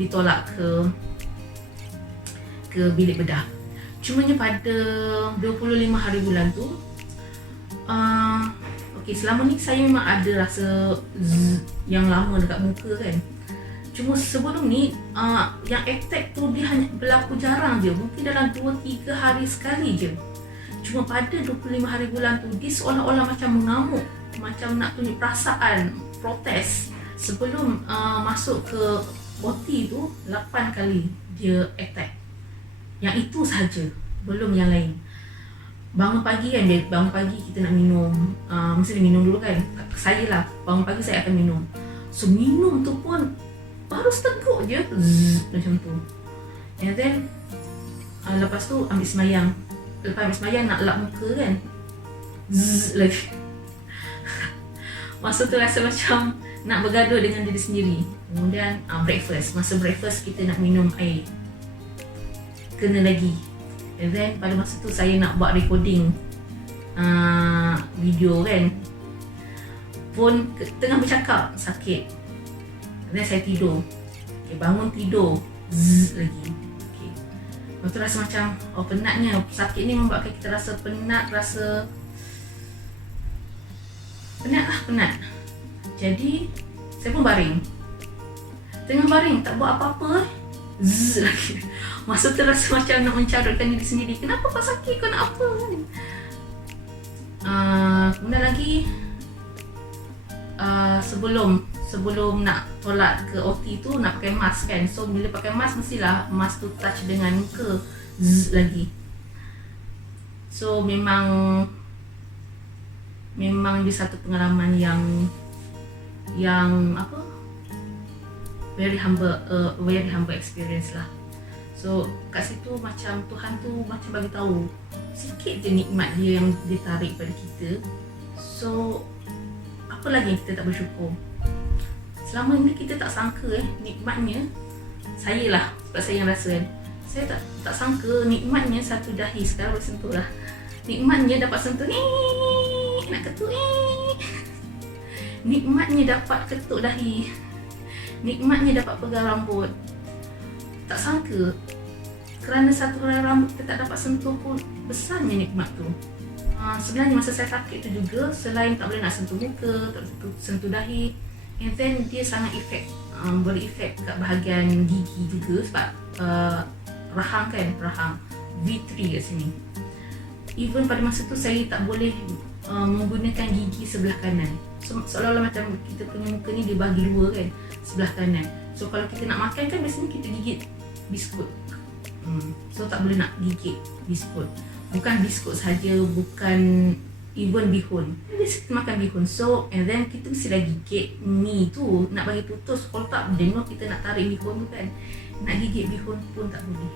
ditolak ke bilik bedah. Cumanya pada 25 hari bulan tu okey, selama ni saya memang ada rasa yang lama dekat muka kan. Cuma sebelum ni yang attack tu dia hanya berlaku jarang je, mungkin dalam 2-3 hari sekali je. Cuma pada 25 hari bulan tu dia seolah-olah macam mengamuk, macam nak tunjuk perasaan, protes. Sebelum masuk ke OT tu 8 kali dia attack. Yang itu sahaja, belum yang lain. Bangun pagi kan, bangun pagi kita nak minum, mesti minum dulu kan. Saya lah, bangun pagi saya akan minum. So minum tu pun baru seteguk je, macam tu. And then lepas tu ambil semayang. Lepas ambil semayang nak lap muka kan, lagi. Masa tu rasa macam nak bergaduh dengan diri sendiri. Kemudian breakfast, masa breakfast kita nak minum air, kena lagi. And then pada masa tu saya nak buat recording video kan, pun tengah bercakap sakit. And then saya tidur. Okay, bangun tidur lagi. Okay. Lepas tu rasa macam penatnya, sakit ni membuatkan kita rasa penat, penat. Jadi saya pun baring. Tengah baring tak buat apa-apa, zzz lagi. Masa tu rasa macam nak mencarutkan diri sendiri. Kenapa kau sakit? Kau nak apa kan? Kemudian lagi sebelum nak tolak ke OT tu nak pakai mask kan. So bila pakai mask mestilah mask tu touch dengan muka. Zzz lagi. So memang dia satu pengalaman yang apa, very humble experience lah. So kat situ macam Tuhan tu macam bagi tahu sikit je nikmat dia yang ditarik pada kita. So apa lagi yang kita tak bersyukur? Selama ni kita tak sangka nikmatnya, saya lah, sebab saya yang rasa kan, saya tak sangka nikmatnya satu dahi sekarang bersentuh lah. Nikmatnya dapat sentuh ni, nak ketuk ni. Nikmatnya dapat ketuk dahi. Nikmatnya dapat pegang rambut. Tak sangka kerana satu helai rambut kita tak dapat sentuh pun besarnya nikmat tu. Sebenarnya masa saya sakit tu juga, selain tak boleh nak sentuh muka, tak boleh sentuh dahi, and then dia sangat beri efek kat bahagian gigi juga sebab rahang V3 kat sini. Even pada masa tu saya tak boleh menggunakan gigi sebelah kanan. So, seolah-olah macam kita punya muka ni dia bagi dua kan, sebelah kanan. So kalau kita nak makan kan biasanya kita gigit biskut. So tak boleh nak gigit biskut. Bukan biskut saja, bukan even bihun. Biasa kita makan bihun. So and then kita mesti lagi gigit ni tu nak bagi putus. Kalau tak dengar kita nak tarik bihun tu kan, nak gigit bihun pun tak boleh.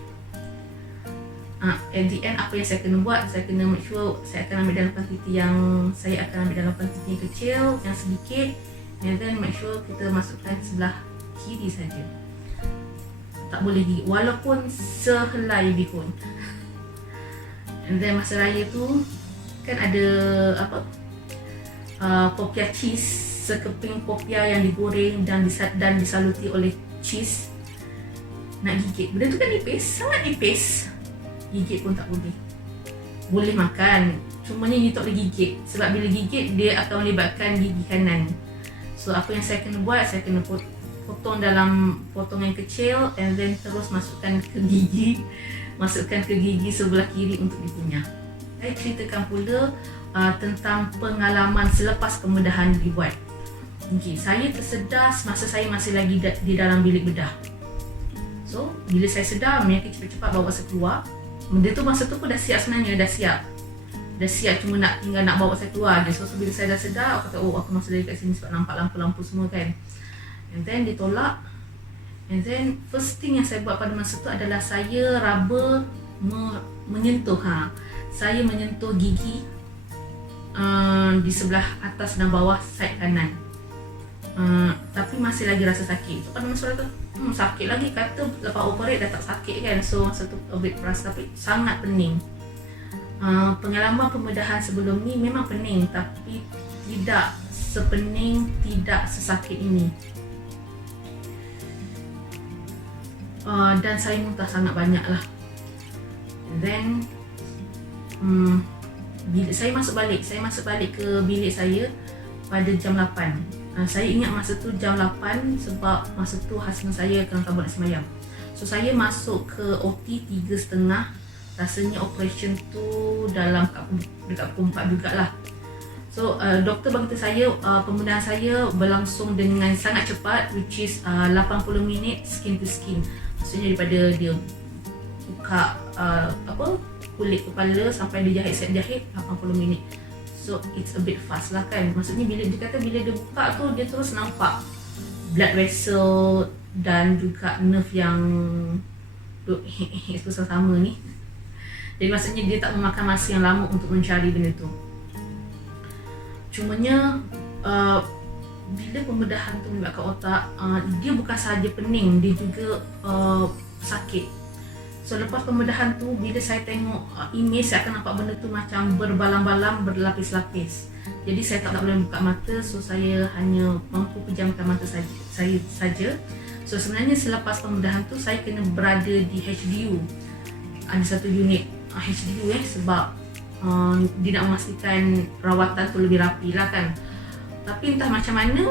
At the end apa yang saya kena buat, saya kena make sure saya akan ambil dalam kuantiti yang saya akan ambil dalam kuantiti yang kecil, yang sedikit, and then make sure kita masukkan sebelah kiri saja. Tak boleh gigit walaupun sehelai bihun. And then masa raya tu kan ada apa, popia cheese, sekeping popia yang digoreng dan disaluti oleh cheese. Nak gigit, benda tu kan nipis, sangat nipis. Gigit pun tak boleh. Boleh makan, cumanya you tak boleh gigit. Sebab bila gigit, dia akan melibatkan gigi kanan. So apa yang saya kena buat, saya kena potong dalam potongan kecil, and then terus masukkan ke gigi. Masukkan ke gigi sebelah kiri untuk dikunyah. Saya ceritakan pula tentang pengalaman selepas pembedahan dibuat. Okay, saya tersedar semasa saya masih lagi di dalam bilik bedah. So bila saya sedar, mereka cepat-cepat bawa saya keluar. Benda tu masa tu pun dah siap sebenarnya, dah siap, cuma tinggal nak bawa saya keluar je. So bila saya dah sedar, aku kata aku masuk dari kat sini sebab nampak lampu-lampu semua kan. And then ditolak. And then first thing yang saya buat pada masa tu adalah saya raba menyentuh saya menyentuh gigi di sebelah atas dan bawah side kanan. Tapi masih lagi rasa sakit. So pada masa tu sakit lagi, kata lepas operate dah tak sakit kan. So masa tu a bit keras tapi sangat pening. Pengalaman pembedahan sebelum ni memang pening, tapi tidak sepening, tidak sesakit ini. Dan saya muntah sangat banyak lah. Then bila saya masuk balik ke bilik saya pada jam 8. Saya ingat masa tu jam 8 sebab masa tu husband saya kena tabur nak semayang. So saya masuk ke OT 3.30. Rasanya operation tu dalam dekat pukul 4 jugalah. So doktor berkata saya pembedahan saya berlangsung dengan sangat cepat, which is 80 minit skin to skin. Maksudnya daripada dia buka kulit kepala sampai dia jahit set jahit 80 minit. So it's a bit fast lah kan. Maksudnya bila dia buka tu dia terus nampak blood vessel dan juga nerve yang sama ni. Jadi maksudnya dia tak memakan masa yang lama untuk mencari benda tu. Cumanya bila pembedahan tu melibatkan otak, dia bukan sahaja pening, dia juga sakit. So lepas pembedahan tu, bila saya tengok image, saya akan nampak benda tu macam berbalang-balang, berlapis-lapis. Jadi saya tak boleh buka mata, so saya hanya mampu pejamkan mata saya saja. So sebenarnya selepas pembedahan tu, saya kena berada di HDU. Ada satu unit HDU sebab dia nak memastikan rawatan tu lebih rapi lah kan. Tapi entah macam mana,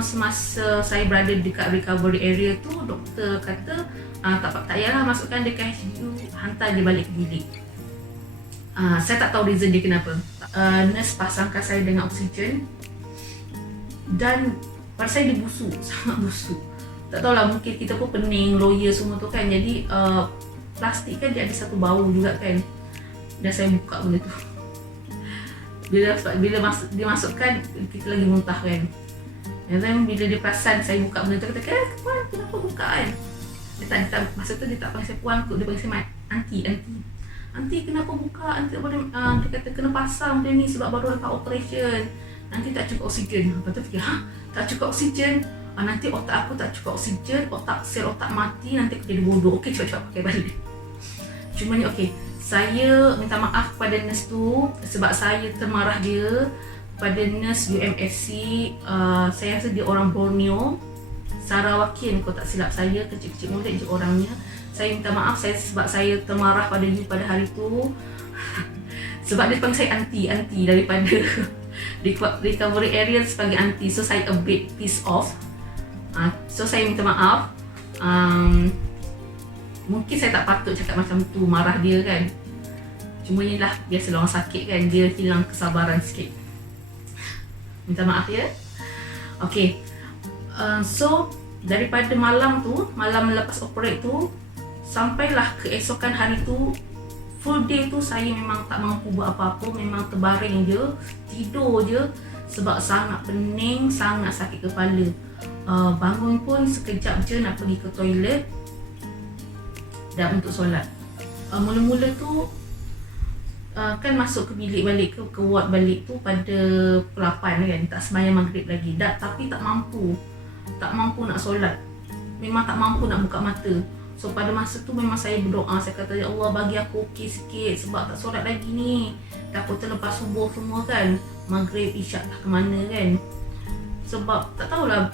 semasa saya berada dekat recovery area tu, doktor kata tak payahlah masukkan dia ke ICU, hantar dia balik ke bilik. Saya tak tahu reason dia kenapa. Nurse pasangkan saya dengan oksigen dan pada saya dia busuk, sangat busuk. Tak tahulah, mungkin kita pun pening, lawyer semua tu kan. Jadi plastik kan dia ada satu bau juga kan. Dan saya buka benda tu. Bila dia masukkan, kita lagi muntah kan. And then bila dia perasan saya buka benda tu, kata, puan kenapa buka kan? Dia tak masa tu dia tak panggil saya puan kot, dia panggil saya Aunty kenapa buka? Aunty boleh, dia kata kena pasang dia ni sebab baru lepas operation. Nanti tak cukup oksigen. Lepas tu fikir, tak cukup oksigen? Nanti otak aku tak cukup oksigen, sel otak mati, nanti aku jadi bodoh. Okey, cepat-cepat pakai balik. Cuma ni okey. Saya minta maaf kepada nurse tu sebab saya termarah dia. Pada nurse UMSC, saya rasa dia orang Borneo, Sarawakian kalau tak silap saya, kecil-kecil mulut je orangnya. Saya minta maaf sebab saya termarah pada you pada hari tu. Sebab dia panggil saya aunty daripada recovery area sebagai aunty. So saya a bit pissed off. So saya minta maaf. Mungkin saya tak patut cakap macam tu, marah dia kan. Cuma inilah biasa orang sakit kan, dia hilang kesabaran sikit. Minta maaf ya. Okay, so daripada malam lepas operate tu, sampailah keesokan hari tu, full day tu saya memang tak mampu buat apa-apa. Memang terbaring je, tidur je sebab sangat pening, sangat sakit kepala. Bangun pun sekejap je nak pergi ke toilet dan untuk solat. Mula-mula tu kan masuk ke bilik balik, ke ward balik tu pada pukul 8 kan, tak sembahyang maghrib lagi. Tapi tak mampu nak solat. Memang tak mampu nak buka mata. So pada masa tu memang saya berdoa, saya kata ya Allah bagi aku okey sikit sebab tak solat lagi ni. Takut terlepas subuh semua kan, maghrib, isyak lah ke mana kan. Sebab tak tahulah,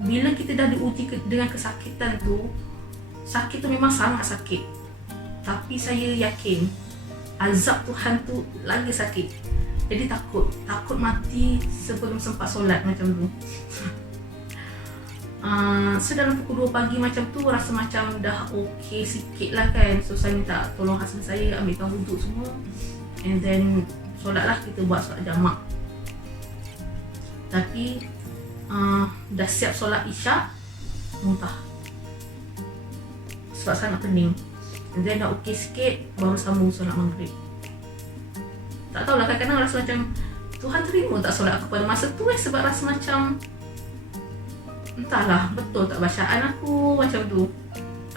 bila kita dah diuji dengan kesakitan tu, sakit tu memang sangat sakit. Tapi saya yakin azab Tuhan tu lagi sakit. Jadi takut mati sebelum sempat solat macam tu. So dalam pukul 2 pagi macam tu rasa macam dah okey sikit lah kan. So saya minta tolong husband saya ambilkan wuduk semua, and then solat lah, kita buat solat jamak. Tapi dah siap solat isyak, muntah sebab sangat pening. And then dah okey sikit, baru sambung solat maghrib. Tak tahulah, kadang-kadang rasa macam Tuhan terima tak solat aku pada masa tu sebab rasa macam entahlah betul tak bacaan aku macam tu.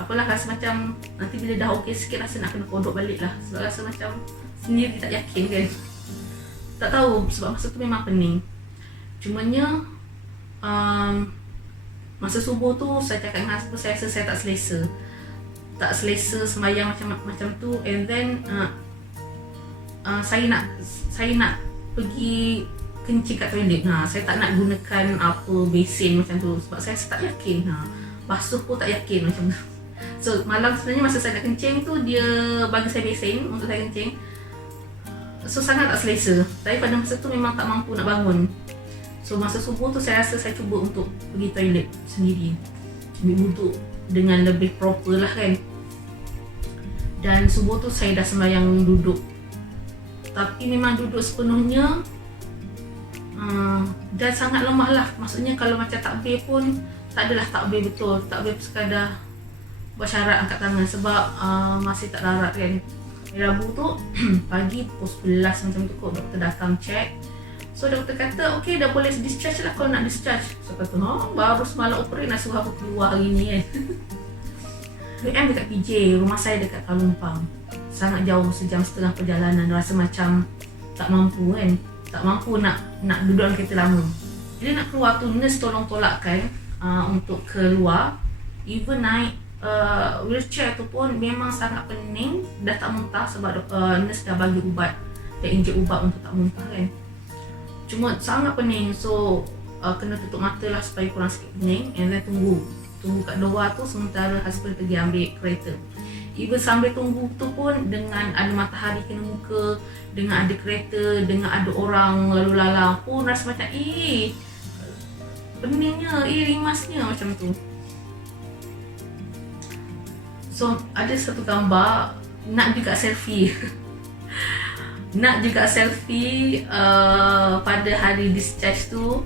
Apalah, rasa macam nanti bila dah okey sikit rasa nak kena kodok balik lah. Sebab rasa macam sendiri tak yakin kan. Tak tahu sebab masa tu memang pening. Cumanya masa subuh tu saya cakap dengan husband, saya rasa saya tak selesa sembahyang macam tu. And then saya nak pergi kencing kat toilet. Saya tak nak gunakan besin macam tu sebab saya tak yakin. Basuh pun tak yakin macam tu. So malam sebenarnya masa saya nak kencing tu, dia bagi saya besin untuk saya kencing. So sangat tak selesa. Tapi pada masa tu memang tak mampu nak bangun. So masa subuh tu saya rasa saya cuba untuk pergi toilet sendiri, ambil wuduk dengan lebih proper lah kan. Dan subuh tu saya dah sembahyang duduk. Tapi memang duduk sepenuhnya. Dan sangat lemah lah. Maksudnya kalau macam takbir pun tak adalah takbir betul. Takbir sekadar buat syarat angkat tangan sebab masih tak larat kan. Rabu tu pagi pukul 11 macam tu kot, doktor datang check. So doktor kata okey dah boleh discharge lah kalau nak discharge. So kata baru semalam operate nak suruh aku keluar hari ni kan. UM dekat PJ, rumah saya dekat Talumpang. Sangat jauh, 1.5 jam perjalanan. Rasa macam tak mampu kan. Tak mampu nak duduk dalam kereta lama. Jadi nak keluar tu, nurse tolong tolakkan untuk keluar. Even naik wheelchair tu pun memang sangat pening. Dah tak muntah sebab nurse dah bagi ubat, dah injek ubat untuk tak muntah kan. Cuma sangat pening. So kena tutup mata lah supaya kurang sikit pening. And then tunggu kat luar tu sementara husband pergi ambil kereta. Even sambil tunggu tu pun dengan ada matahari kena muka, dengan ada kereta, dengan ada orang lalu lalang pun rasa macam peningnya, rimasnya macam tu. So ada satu gambar nak juga selfie nak juga selfie pada hari discharge tu,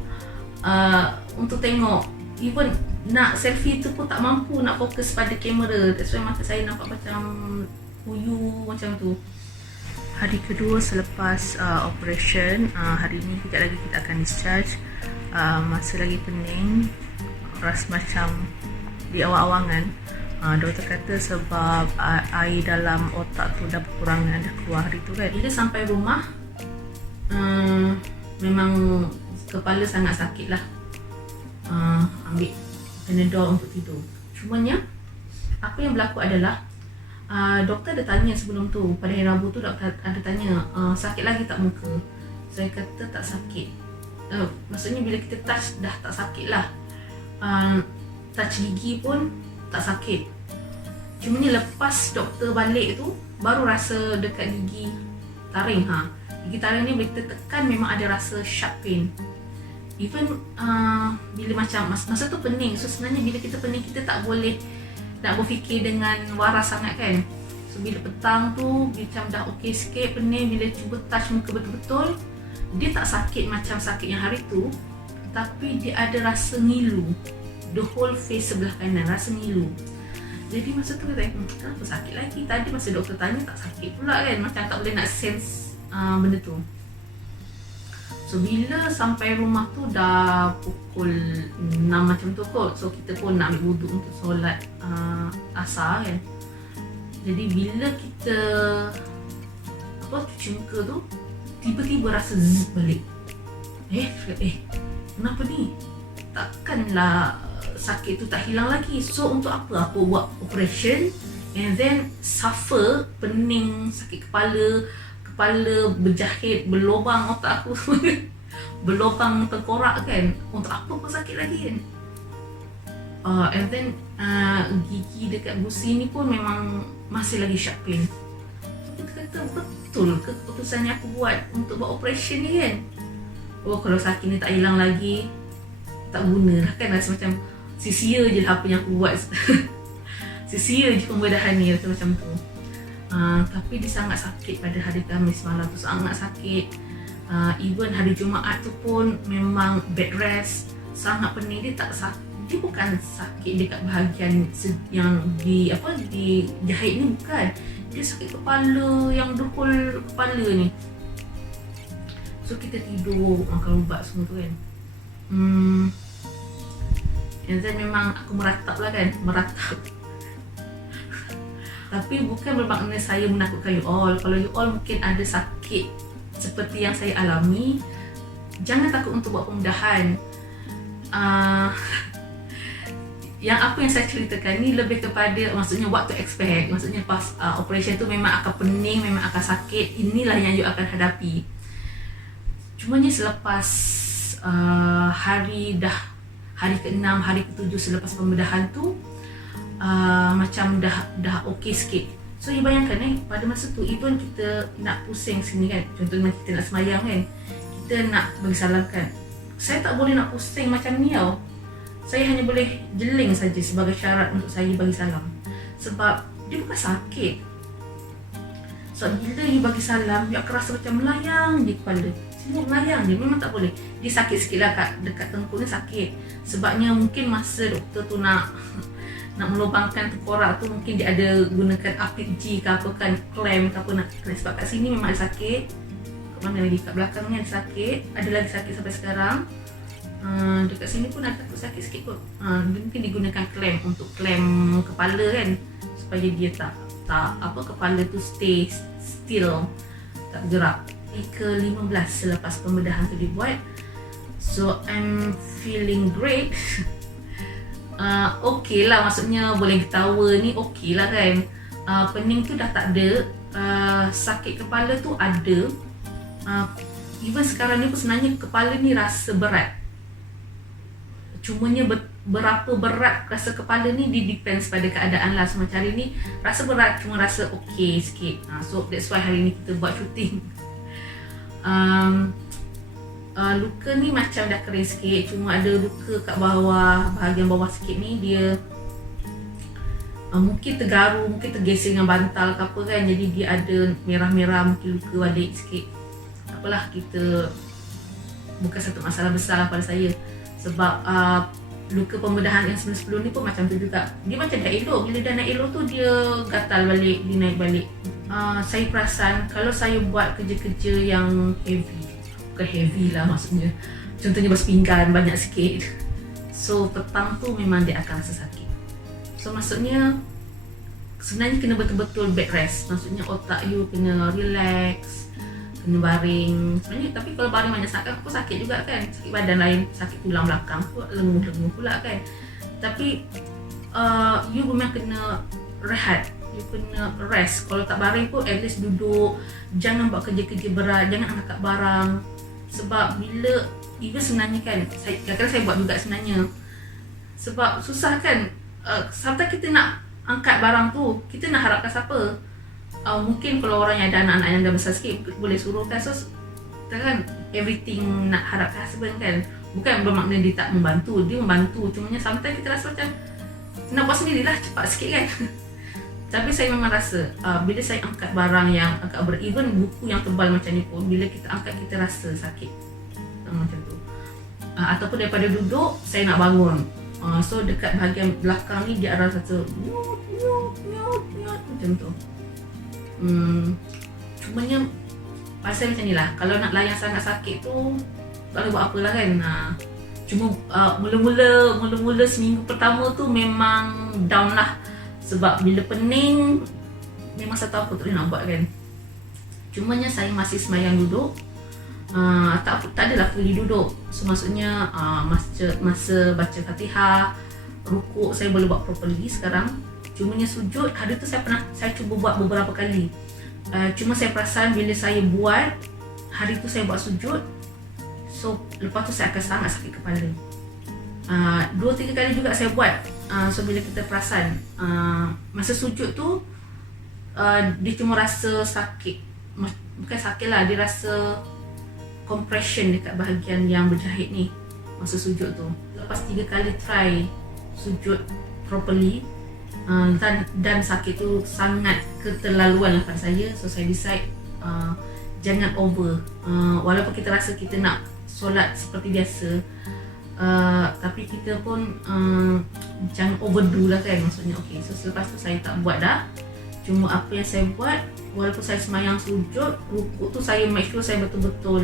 untuk tengok. Even nak selfie tu pun tak mampu nak fokus pada kamera. That's why mata saya nampak macam uyu macam tu. Hari kedua selepas operation, hari ni kejap lagi kita akan discharge. Masa lagi pening, rasa macam di awang-awangan. Doktor kata sebab air dalam otak tu dah berkurangan, dah keluar hari tu kan. Bila sampai rumah, memang kepala sangat sakit lah. Ambil Panadol untuk tidur. Cumanya apa yang berlaku adalah doktor ada tanya sebelum tu, pada hari Rabu tu doktor ada tanya, sakit lagi tak muka? Saya kata tak sakit. Maksudnya bila kita touch dah tak sakit lah. Touch gigi pun tak sakit. Cumanya lepas doktor balik tu baru rasa dekat gigi taring. Gigi taring ni bila kita tekan memang ada rasa sharp pain. Even bila macam masa tu pening. So sebenarnya bila kita pening, kita tak boleh nak berfikir dengan waras sangat kan. So bila petang tu macam dah okey sikit pening, bila cuba touch muka betul-betul, dia tak sakit macam sakit yang hari tu, tapi dia ada rasa ngilu. The whole face sebelah kanan rasa ngilu. Jadi masa tu kata, kenapa sakit lagi? Tadi masa doktor tanya tak sakit pula kan. Macam tak boleh nak sense benda tu. So bila sampai rumah tu dah pukul 6 macam tu kot. So kita pun nak ambil wuduk untuk solat asar kan. Jadi bila kita cuci muka tu, tiba-tiba rasa zzz balik. Kenapa ni? Takkanlah sakit tu tak hilang lagi. So untuk apa aku buat operation and then suffer pening, sakit kepala berjahit, berlubang otak aku berlubang tengkorak kan. Untuk apa pun sakit lagi kan. And then gigi dekat gusi ni pun memang masih lagi sharp pain. So kita kata betul ke keputusan yang aku buat untuk buat operation ni kan. Kalau sakit ni tak hilang lagi, tak guna lah kan. Rasa macam sia-sia je lah apa yang aku buat sia-sia je pembedahan ni, rasa macam tu. Tapi dia sangat sakit pada hari Khamis malam tu, sangat sakit. Even hari Jumaat tu pun memang bed rest, sangat pening. Dia tak sakit, dia bukan sakit dekat bahagian yang di jahit ni, bukan. Dia sakit kepala, yang dukul kepala ni. So kita tidur, makan ubat semua tu kan. And then memang aku meratap lah kan, tapi bukan bermakna saya menakutkan you all. Kalau you all mungkin ada sakit seperti yang saya alami, jangan takut untuk buat pembedahan. Yang apa yang saya ceritakan ni lebih kepada maksudnya what to expect. Maksudnya pas operation tu memang akan pening, memang akan sakit. Inilah yang you akan hadapi. Cumanya selepas hari ke-6, hari ke-7 selepas pembedahan tu, macam dah okey sikit. So you bayangkan pada masa tu even kita nak pusing sini kan, contohnya kita nak semayang kan, kita nak bagi salam kan, saya tak boleh nak pusing macam ni tau. Saya hanya boleh jeling saja sebagai syarat untuk saya bagi salam. Sebab dia bukan sakit. So bila you bagi salam, you akan rasa macam melayang di kepala. Semua melayang je, memang tak boleh. Dia sakit sikit lah dekat tengkuk ni sakit. Sebabnya mungkin masa doktor tu nak melubangkan tengkorak tu, mungkin dia ada gunakan apit G ke apa kan, clamp ke apa nak. Sebab kat sini memang ada sakit. Kat mana lagi? Kat belakang ni ada sakit. Ada lagi sakit sampai sekarang. Dekat sini pun ada sakit sikit kot. Mungkin digunakan clamp untuk clamp kepala kan, supaya dia tak kepala tu stay still, tak gerak. Ke-15 selepas pembedahan tu dibuat. So I'm feeling great. Okay lah, maksudnya boleh ketawa ni okay lah kan. Pening tu dah tak ada. Sakit kepala tu ada. Even sekarang ni pun sebenarnya kepala ni rasa berat. Cumanya berapa berat rasa kepala ni depends pada keadaan lah. So macam hari ni rasa berat, cuma rasa okay sikit. So that's why hari ni kita buat shooting. Luka ni macam dah kering sikit, cuma ada luka kat bawah, bahagian bawah sikit ni dia mungkin tergaru, mungkin tergesing dengan bantal ke apa kan, jadi dia ada merah-merah, mungkin luka balik sikit. Apalah, kita bukan satu masalah besar pada saya, sebab luka pembedahan yang sebelum-sebelum ni pun macam tu juga. Dia macam dah elok, bila dah nak elok tu dia gatal balik, dia naik balik. Saya perasan kalau saya buat kerja-kerja yang heavy, bukan heavy lah maksudnya, contohnya basuh pinggan banyak sikit, so petang tu memang dia akan rasa sakit. So maksudnya sebenarnya kena betul-betul bed rest, maksudnya otak you kena relax, kena baring sebenarnya. Tapi kalau baring banyak sangat aku sakit juga kan, sakit badan lain, sakit tulang belakang pun, lenguh-lenguh pula kan. Tapi you memang kena rehat, you kena rest. Kalau tak baring pun at least duduk, jangan buat kerja-kerja berat, jangan angkat barang. Sebab bila even sebenarnya kan, kadang-kadang saya buat juga sebenarnya, sebab susah kan. Sometimes kita nak angkat barang tu, kita nak harapkan siapa? Mungkin kalau orang yang ada anak-anak yang dah besar sikit boleh suruh kan. So kan everything nak harapkan husband kan. Bukan bermakna dia tak membantu, dia membantu, cumanya sometimes kita rasa macam nak buat sendirilah, cepat sikit kan. Tapi saya memang rasa bila saya angkat barang yang agak berat, even buku yang tebal macam ni pun, bila kita angkat kita rasa sakit macam tu. Ataupun daripada duduk saya nak bangun, so dekat bahagian belakang ni dia ada satu macam tu. Cumanya pasal macam ni lah, kalau nak layan sangat sakit tu tak boleh buat apa lah kan. Cuma mula-mula seminggu pertama tu memang down lah, sebab bila pening memang saya tahu apa tu nak buat kan. Cumanya saya masih semayang duduk, tak adalah fully duduk. So maksudnya masa baca Fatihah, rukuk saya boleh buat properly sekarang. Cumanya sujud, hari tu saya cuba buat beberapa kali. Cuma saya perasan bila saya buat, hari tu saya buat sujud, so lepas tu saya akan sangat sakit kepala. 2-3 kali juga saya buat. So bila kita perasan masa sujud tu, dia cuma rasa sakit, bukan sakit lah, dia rasa compression dekat bahagian yang berjahit ni masa sujud tu. Lepas 3 kali try sujud properly, dan sakit tu sangat keterlaluan lah pada saya. So saya decide jangan over. Walaupun kita rasa kita nak solat seperti biasa, tapi kita pun jangan overdo lah kan, maksudnya. Okay, so selepas tu saya tak buat dah. Cuma apa yang saya buat, walaupun saya semayang sujud, rukuk tu saya make sure saya betul-betul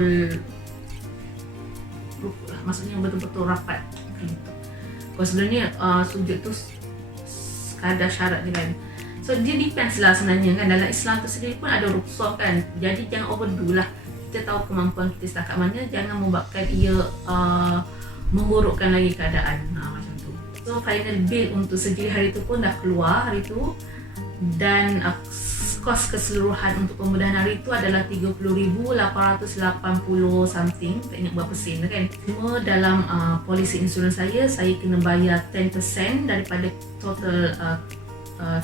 rukuk lah, maksudnya betul-betul rapat gitu. Kalau sebenarnya sujud tu sekadar syarat je kan. So dia depends lah sebenarnya kan, dalam Islam tu sendiri pun ada rukhsah kan. Jadi jangan overdo lah, kita tahu kemampuan kita setakat mana, jangan membuatkan ia memburukkan lagi keadaan, macam tu. So final bill untuk sendiri hari tu pun dah keluar hari tu, dan kos keseluruhan untuk pembedahan hari tu adalah 30,880 something, tak ingat berapa sen kan. Cuma dalam polisi insurans saya kena bayar 10% daripada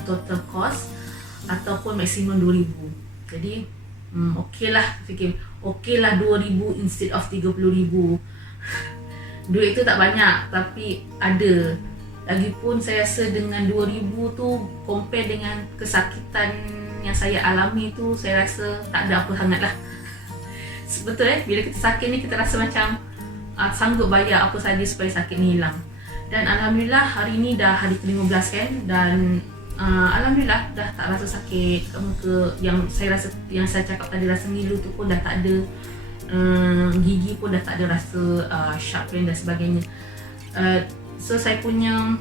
total cost, ataupun maksimum 2,000. Jadi okey lah, fikir okey lah 2,000 instead of 30,000. Duit tu tak banyak tapi ada. Lagipun saya rasa dengan 2,000 tu compare dengan kesakitan yang saya alami tu, saya rasa tak ada apa sangat lah. Betul bila kita sakit ni kita rasa macam sanggup bayar apa saja supaya sakit ni hilang. Dan alhamdulillah hari ni dah hari ke-15 kan, dan alhamdulillah dah tak rasa sakit kat muka. Yang saya cakap tadi, rasa ngilu tu pun dah tak ada. Gigi pun dah tak ada rasa sharp pain dan sebagainya. So saya punya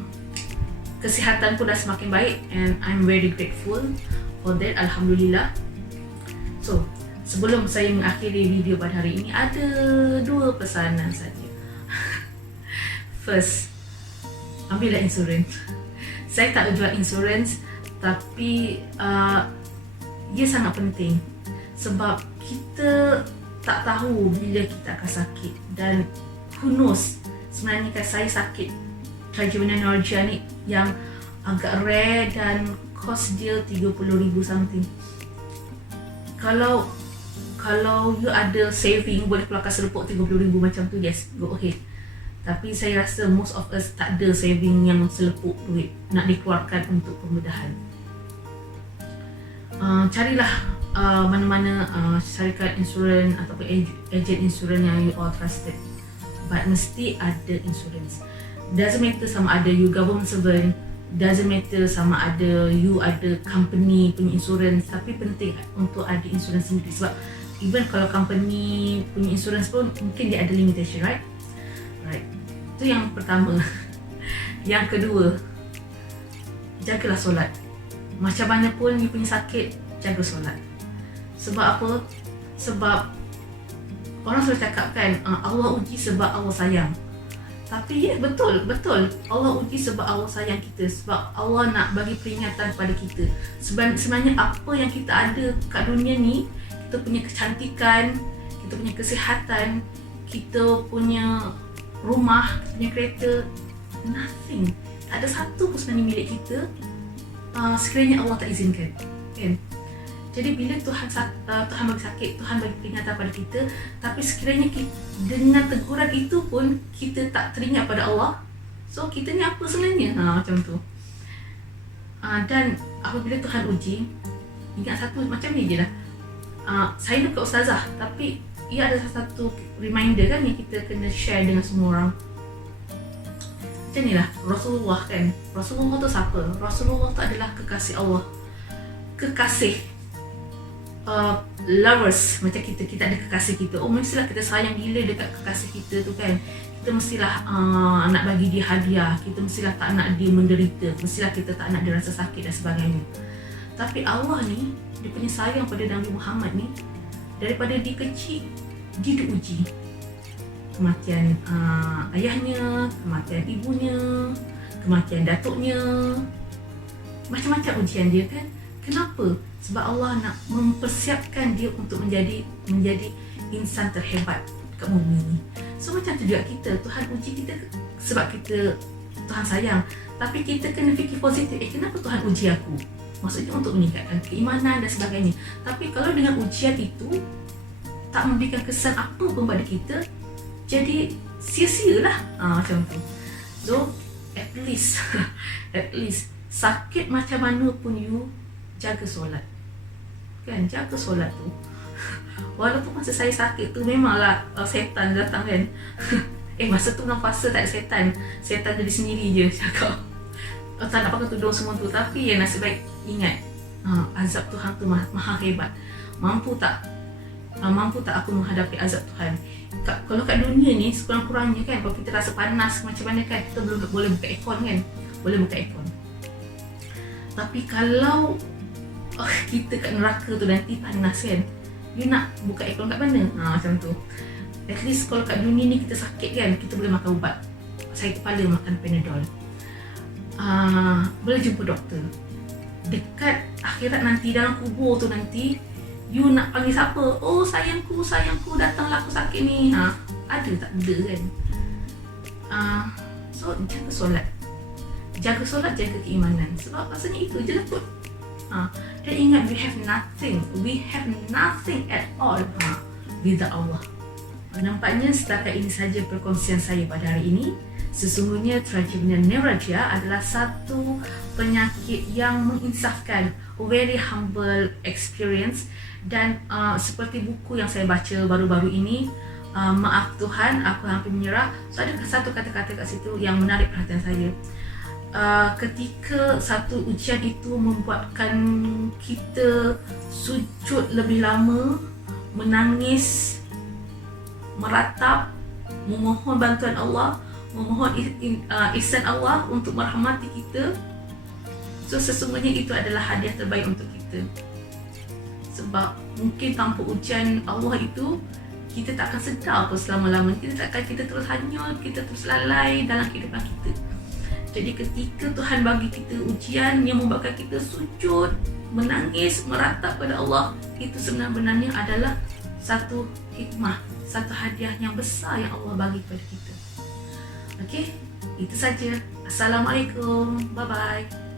kesihatan pun dah semakin baik, and I'm very grateful for that, alhamdulillah. So sebelum saya mengakhiri video pada hari ini, ada 2 pesanan saja. First, ambillah insurans. Saya tak jual insurans, tapi ia sangat penting sebab kita tak tahu bila kita akan sakit, dan who knows, sebenarnya kan saya sakit Tribunal Norwegia ni yang agak rare dan cost dia 30,000 something. Kalau you ada saving boleh keluarkan selepuk 30,000 macam tu, yes, go ahead. Tapi saya rasa most of us tak ada saving yang selepuk duit nak dikeluarkan untuk pembedahan. Carilah mana-mana syarikat insurans ataupun agent insurans yang you all trusted. But mesti ada insurans. Doesn't matter sama ada you government servant, doesn't matter sama ada you ada company punya insurans, tapi penting untuk ada insurans sendiri. Sebab even kalau company punya insurans pun mungkin dia ada limitation, right? Right. Itu yang pertama. Yang kedua, jagalah solat. Macam mana pun you punya sakit, jaga solat. Sebab apa? Sebab orang selalu cakap kan, Allah uji sebab Allah sayang. Tapi ya, betul. Allah uji sebab Allah sayang kita. Sebab Allah nak bagi peringatan kepada kita. Sebenarnya apa yang kita ada kat dunia ni, kita punya kecantikan, kita punya kesihatan, kita punya rumah, kita punya kereta, nothing. Tak ada satu pun sebenarnya milik kita sekiranya Allah tak izinkan, kan? Jadi bila Tuhan bagi sakit, Tuhan bagi peringatan pada kita, tapi sekiranya dengan teguran itu pun kita tak teringat pada Allah, so kita ni apa sebenarnya? Macam tu. Dan apabila Tuhan uji, ingat satu macam ni je lah. Saya bukan ustazah, tapi ia ada satu reminder kan yang kita kena share dengan semua orang. Macam ni lah, Rasulullah kan. Rasulullah tu siapa? Rasulullah tu adalah kekasih Allah. Kekasih. Lovers. Macam kita ada kekasih kita. Oh, mestilah kita sayang gila dekat kekasih kita tu kan. Kita mestilah nak bagi dia hadiah. Kita mestilah tak nak dia menderita. Mestilah kita tak nak dia rasa sakit dan sebagainya. Tapi Allah ni, dia punya sayang pada Nabi Muhammad ni, daripada dia kecil, dia diuji. Kematian ayahnya, kematian ibunya, kematian datuknya, macam-macam ujian dia kan. Kenapa? Sebab Allah nak mempersiapkan dia untuk menjadi insan terhebat kat bumi ni. So macam tu juga kita, Tuhan uji kita sebab Tuhan sayang. Tapi kita kena fikir positif, kenapa Tuhan uji aku? Maksudnya untuk meningkatkan keimanan dan sebagainya. Tapi kalau dengan ujian itu tak memberikan kesan apa pun pada kita, jadi sia-sialah macam tu. So at least sakit macam mana pun you jaga solat, kan? Jaga solat tu. Walaupun masa saya sakit tu memanglah setan datang kan. Masa tu nak puasa tak ada setan jadi sendiri je cakap tak nak pakai tudung semua tu. Tapi yang nasib baik ingat, azab Tuhan tu maha hebat. Mampu tak aku menghadapi azab Tuhan? Kalau kat dunia ni sekurang-kurangnya kan, kalau kita rasa panas macam mana kan, kita belum boleh buka aircon kan, boleh buka aircon. Tapi kalau kita kat neraka tu nanti panas kan, you nak buka aircon kat mana? Macam tu. At least kalau kat dunia ni kita sakit kan, kita boleh makan ubat. Sakit kepala makan Panadol. Boleh jumpa doktor. Dekat akhirat nanti, dalam kubur tu nanti, you nak panggil siapa? Oh sayangku, datanglah aku sakit ni. Ada tak? Ada kan? So jaga solat, jaga keimanan. Sebab rasanya itu je lah kot. Dan ingat, we have nothing at all without Allah. Nampaknya setakat ini saja perkongsian saya pada hari ini. Sesungguhnya Tribunal Norwegia adalah satu penyakit yang menginsafkan, very humble experience. Dan seperti buku yang saya baca baru-baru ini, Maaf Tuhan, Aku Hampir Menyerah. So ada satu kata-kata kat situ yang menarik perhatian saya. Ketika satu ujian itu membuatkan kita sujud lebih lama, menangis, meratap, memohon bantuan Allah, memohon ihsan Allah untuk merahmati kita. So sesungguhnya itu adalah hadiah terbaik untuk kita. Sebab mungkin tanpa ujian Allah itu, kita tak akan sedar pun selama-lamanya. Kita terus hanyut, kita terus lalai dalam kehidupan kita. Jadi ketika Tuhan bagi kita ujian yang membuatkan kita sujud, menangis, meratap pada Allah, itu sebenarnya adalah satu hikmah, satu hadiah yang besar yang Allah bagi kepada kita. Okey, itu saja. Assalamualaikum. Bye bye.